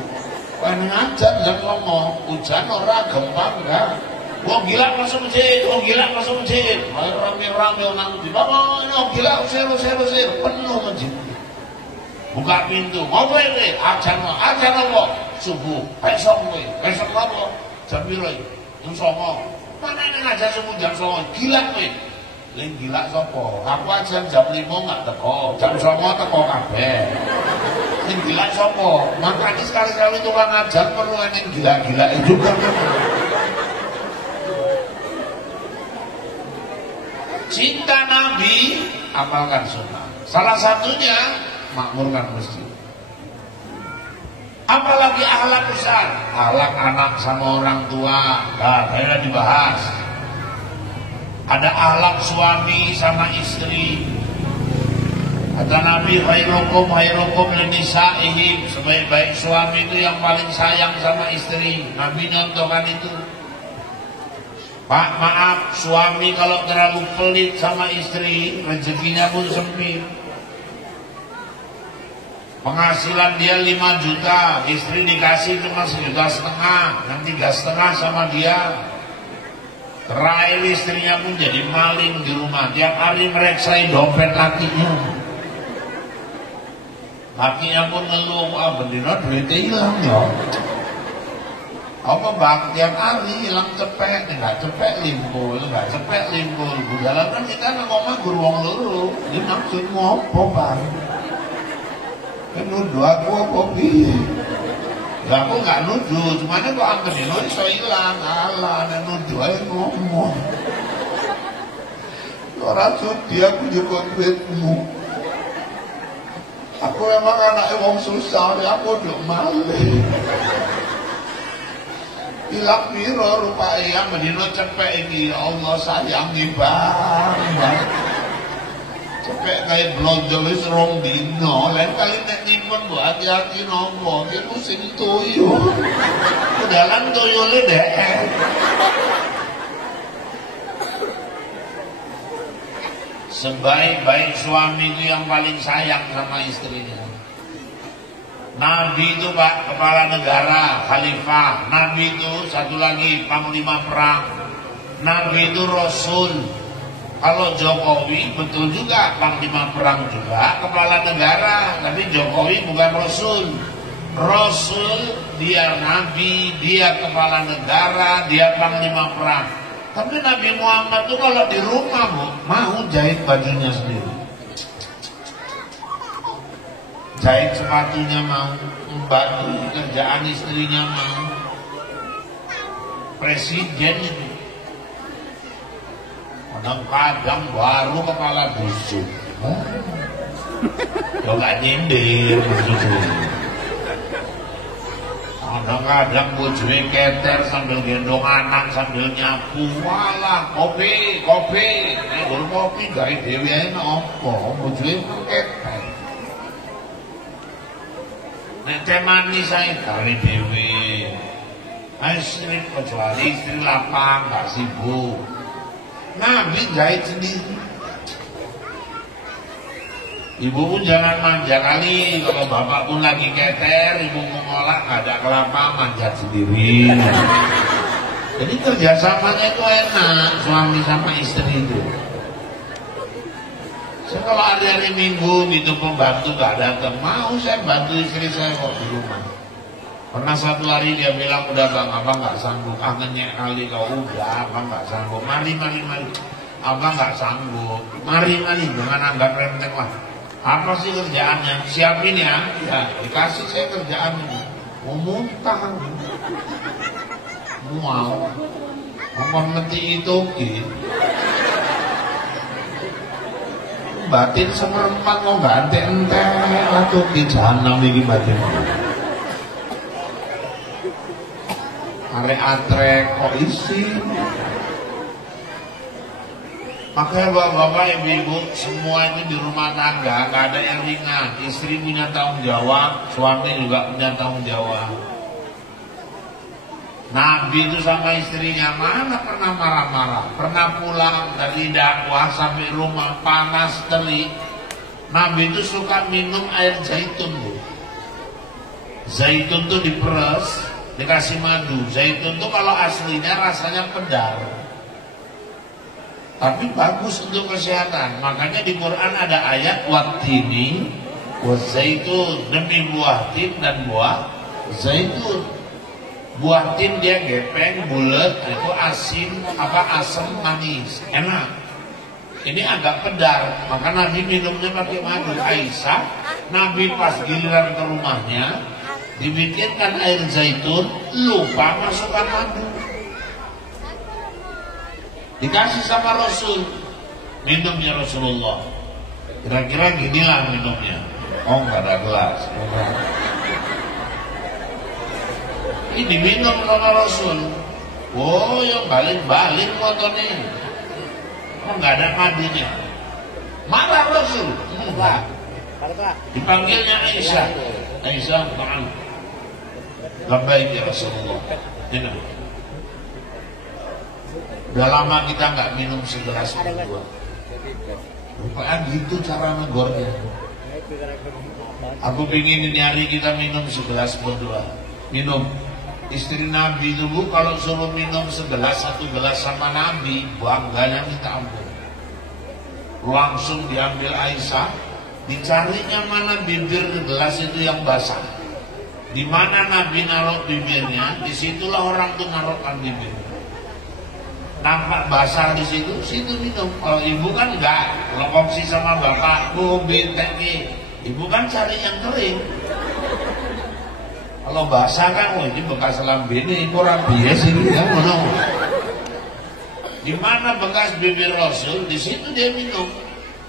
Pengen ajan jam 09.00, hujan ora, gempa enggak. Wong gila masuk masjid, wong gila masuk masjid. Rame-rame orang di bawah, wong gila usir, penuh masjid. Buka pintu, ngopo ini? Ajan apa? Subuh, besok apa? Jam piro iki? Jam 09.00. Mana ini ajan subuh jam 09.00? Gila kowe. Ling gila sapa? Aku ajan jam 5 enggak teko, jam 09.00 teko kabeh. Ling gila sapa? Makanya sekali-kali tukang ajan perlu yang gila-gila juga. Cinta Nabi, amalkan sunnah. Salah satunya makmurkan masjid. Apalagi akhlak besar, akhlak anak sama orang tua, kayaknya dibahas. Ada akhlak suami sama istri. Kata Nabi, khairukum linisa'ihim, sebaik-baik suami itu yang paling sayang sama istri. Nabi contohkan itu. Pak, maaf, suami kalau terlalu pelit sama istri, rezekinya pun sempit. Penghasilan dia 5 juta, istri dikasih cuma 1,5 juta, yang 3,5 sama dia. Terakhir istrinya pun jadi maling di rumah, tiap hari mereksai dompet lakinya. Lakinya pun ngeluh, bendino duitnya hilang ya. Apa bang, tiap hari hilang cepet, nggak cepet limpul. Dalam kan kita ngomong guru wong loro, ini maksud ngopo bang? Kan nuduh aku apa piye? Ya aku nggak nuduh, cuman kok angkene iso hilang, alah nek nuduh ae ngomong. Ora sudi aku juga duitmu. Aku emang anaknya wong susah, aku udah malih. Hilang piro rupanya mendino cepek ini, ya Allah sayangi bang. Cepek kayak blonjo wis 2 dino, lain kali nek nyimpen mbok hati-hati nopo, iki musim tuyul. Udalan tuyule deh. Sebaik-baik suami itu yang paling sayang sama istrinya. Nabi itu Pak, kepala negara, khalifah. Nabi itu satu lagi, panglima perang. Nabi itu Rasul. Kalau Jokowi betul juga, panglima perang juga, kepala negara. Tapi Jokowi bukan Rasul. Rasul, dia Nabi, dia kepala negara, dia panglima perang. Tapi Nabi Muhammad itu kalau di rumah mau jahit bajunya sendiri. Jahit sepatunya mau, baju kerjaan istrinya mau. Presiden itu kadang-kadang baru kepala busuk. Lo gak nyindir begitu. Kadang-kadang bojone keter sambil gendong anak sambil nyapu. Walah, kopi. Nek kopi gawe dhewe ae napa? Bojone keter. Nek temani saya dari dewi, istri kecuali istri lapang, gak sibuk. Nabi jahit sendiri. Ibu pun jangan manja kali, kalau bapak pun lagi keter, ibu mau ngolak gak ada kelapa, manja sendiri. Jadi kerjasamanya itu enak, suami sama istri itu. Saya kalau hari-hari Minggu itu pembantu gak datang, mau saya bantu istri saya kok di rumah. Pernah satu hari dia bilang, udah bang, abang gak sanggup, ngenyek kali kau. Udah, abang gak sanggup, mari. Abang gak sanggup, mari, jangan anggap renteng lah. Apa sih kerjaannya? Siapin ya, dikasih saya kerjaan ini. Mau muntah, mual, ngomong ngerti itu gitu. Batin semerempat kok gak entek-entek atau di jahanam iki batin. Arek atrek kok isi. Makanya bapak-bapak, ibu-ibu, semua ini di rumah tangga gak ada yang ringan. Istri punya tanggung jawab, suami juga punya tanggung jawab. Nabi itu sama istrinya mana pernah marah-marah. Pernah pulang dari dakwah sampai rumah panas terik. Nabi itu suka minum air zaitun, Bu. Zaitun tuh diperes, dikasih madu. Zaitun tuh kalau aslinya rasanya pedar, tapi bagus untuk kesehatan. Makanya di Quran ada ayat wattini wazaitun, demi buah tin dan buah zaitun. Buah tin dia gepeng, bulat, itu asin, asam, manis, enak. Ini agak pedar, maka Nabi minumnya pakai madu. Aisyah, Nabi pas giliran ke rumahnya, dibikinkan air zaitun, lupa masukkan madu. Dikasih sama Rasul, minumnya Rasulullah. Kira-kira ginilah minumnya. Oh, nggak ada gelas. Ini diminum sama Rasul. Oh, yang balik-balik motornya. Oh, nggak ada madunya. Marah Rasul. Dipanggilnya Aisyah. Aisyah, maaf. Labbaik ya Rasulullah. Ini. Udah lama kita nggak minum segelas berdua. Rupanya gitu cara negornya. Aku pingin nyari kita minum segelas berdua. Minum. Istri Nabi itu, Bu, kalau suruh minum segelas, satu gelas sama Nabi, bangganya minta ampun. Langsung diambil Aisyah, dicarinya mana bibir gelas itu yang basah. Di mana Nabi naruh bibirnya, disitulah orang tuh naruhkan bibir. Nampak basah di situ, situ minum. Kalau ibu kan enggak, kalau kongsi sama bapak, Bu, bintek nih. Ibu kan cari yang kering. Kalau basah kan, oh ini bekas lambene, ini orang biasa ini ya, mana? Di mana bekas bibir Rasul, di situ dia minum.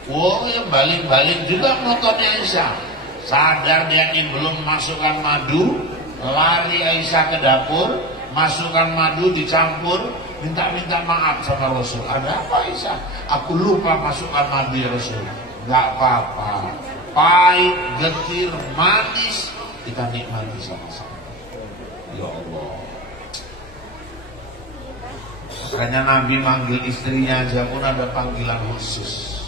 Oh, yang balik-balik juga motornya Aisyah. Sadar dia ini belum masukkan madu, lari Aisyah ke dapur, masukkan madu dicampur, minta maaf sama Rasul. Ada apa Aisyah? Aku lupa masukkan madu ya Rasul. Gak apa-apa. Pahit, getir, manis, kita nikmati sama-sama. Ya Allah. Makanya Nabi manggil istrinya aja pun ada panggilan khusus.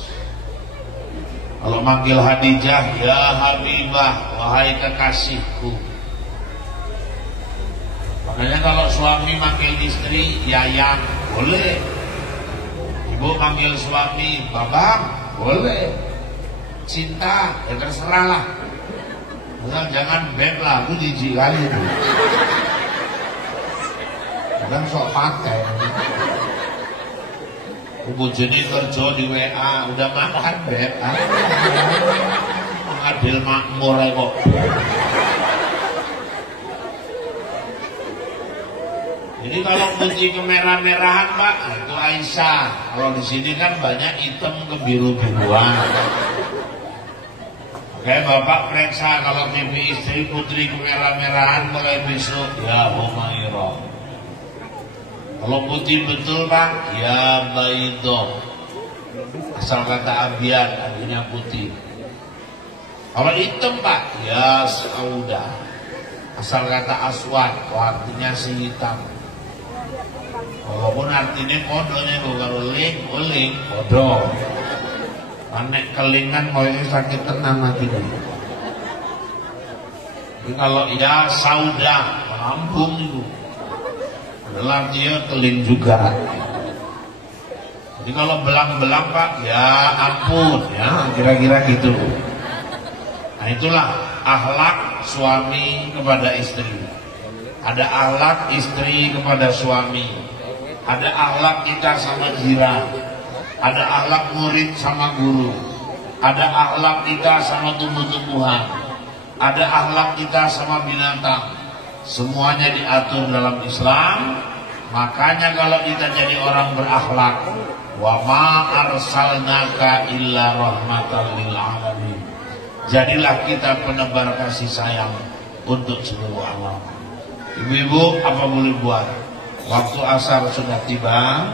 Kalau manggil Khadijah, ya Habibah, wahai kekasihku. Makanya kalau suami manggil istri, Yayang, boleh. Ibu manggil suami, Babang, boleh. Cinta, ya terserah lah. Jangan beb lah, aku jijik kali itu. Kadang sok pakai. Ibu Jeni kerja di WA, udah makan beb. Adil makmur kok. Jadi kalau putih kemerah-merahan Pak, itu Aisyah. Kalau di sini kan banyak hitam kebiru-biruan. Kayak Bapak periksa kalau TV istri putri kemerah-merahan mulai besok, ya Humairah. Kalau putih betul Pak, ya Baidoh. Asal kata Abian, artinya putih. Kalau hitam Pak, ya Saudah. Asal kata Aswad, artinya si hitam. Walaupun artinya kodonya kalau ling, kodo. Anek kelingan mulai sakit tenang nanti. Jadi kalau ya Saudah, lambung itu. Adalah dia keling juga. Jadi kalau belang-belang Pak, ya ampun, ya kira-kira gitu. Nah itulah akhlak suami kepada istri. Ada akhlak istri kepada suami. Ada akhlak kita sama jiran. Ada akhlak murid sama guru. Ada akhlak kita sama tumbuh-tumbuhan. Ada akhlak kita sama binatang. Semuanya diatur dalam Islam. Makanya kalau kita jadi orang berakhlak, wa ma arsalnaka illa rahmatan lil alamin. Jadilah kita penebar kasih sayang untuk seluruh alam. Ibu-ibu, apa boleh buat? Waktu asar sudah tiba.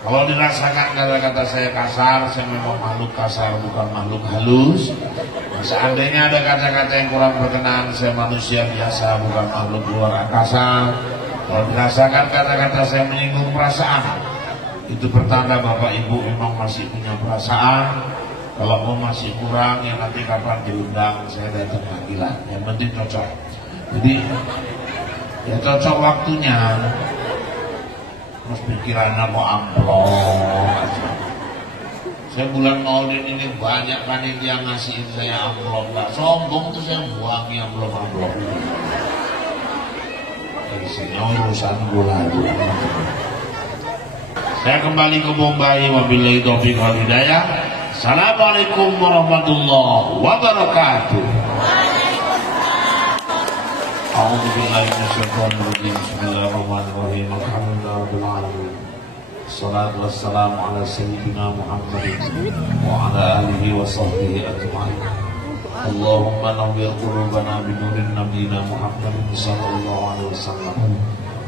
Kalau dirasakan kata-kata saya kasar, saya memang makhluk kasar, bukan makhluk halus. Seandainya ada kata-kata yang kurang berkenan, saya manusia biasa, bukan makhluk luar angkasa. Kalau dirasakan kata-kata saya menyinggung perasaan, itu pertanda Bapak Ibu memang masih punya perasaan. Kalau masih kurang, ya nanti kapan diundang saya datang lagi lah. Yang penting cocok. Jadi ya cocok waktunya. Terus pikirannya mau amplop aja. Saya bulan Maulid ini banyak panitia ngasihin saya amplop, nggak sombong tuh saya buangi amplop. Isinya urusan gula. Saya kembali ke Bombay. Wabillahi taufiq wal hidayah. Assalamualaikum warahmatullahi wabarakatuh. A'udzu billahi minasyaitonir rajim. Bismillahirrahmanirrahim. Alhamdulillahirabbil alamin. Wassalatu wassalamu ala sayyidina Muhammadin wa ala alihi wa sahbihi ajma'in. Allahumma nawwir qulubana bi nurin nabiyina Muhammadin sallallahu alaihi wasallam.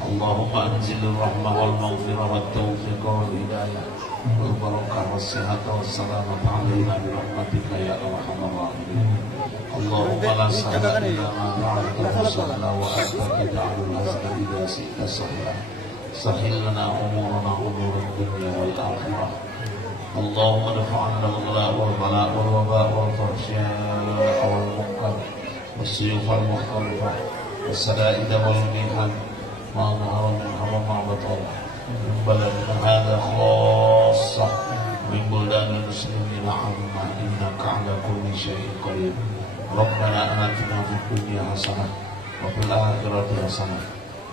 Allahumma anzilur rahmah wal maghfirah wat taufiq wal hidayah wal barakah was sihhata was salamah alaina bi rahmatika ya arhamar rahimin. Allahumma la sahla illa ma ja'altahu sahla wa anta taj'alul hazna idza syi'ta sahla. Sahhil lana umurana umurad dunya wal akhirah. Allahumma dafa'anna al-ghala wal bala wal waba wal fahsya wal munkar was suyuf wal mukhtalifah was sada'id wal mihan ما ظهر منها وما بطن من بلدنا هذا خاصة من بلدان المسلمين عامة إنك على كل شيء قدير. ربنا آتنا في الدنيا حسنة وفي الآخرة حسنة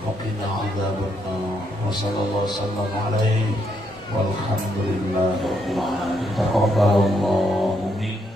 وقنا عذاب النار. وصلى الله وسلم عليه والحمد لله رب العالمين. تقبل الله منا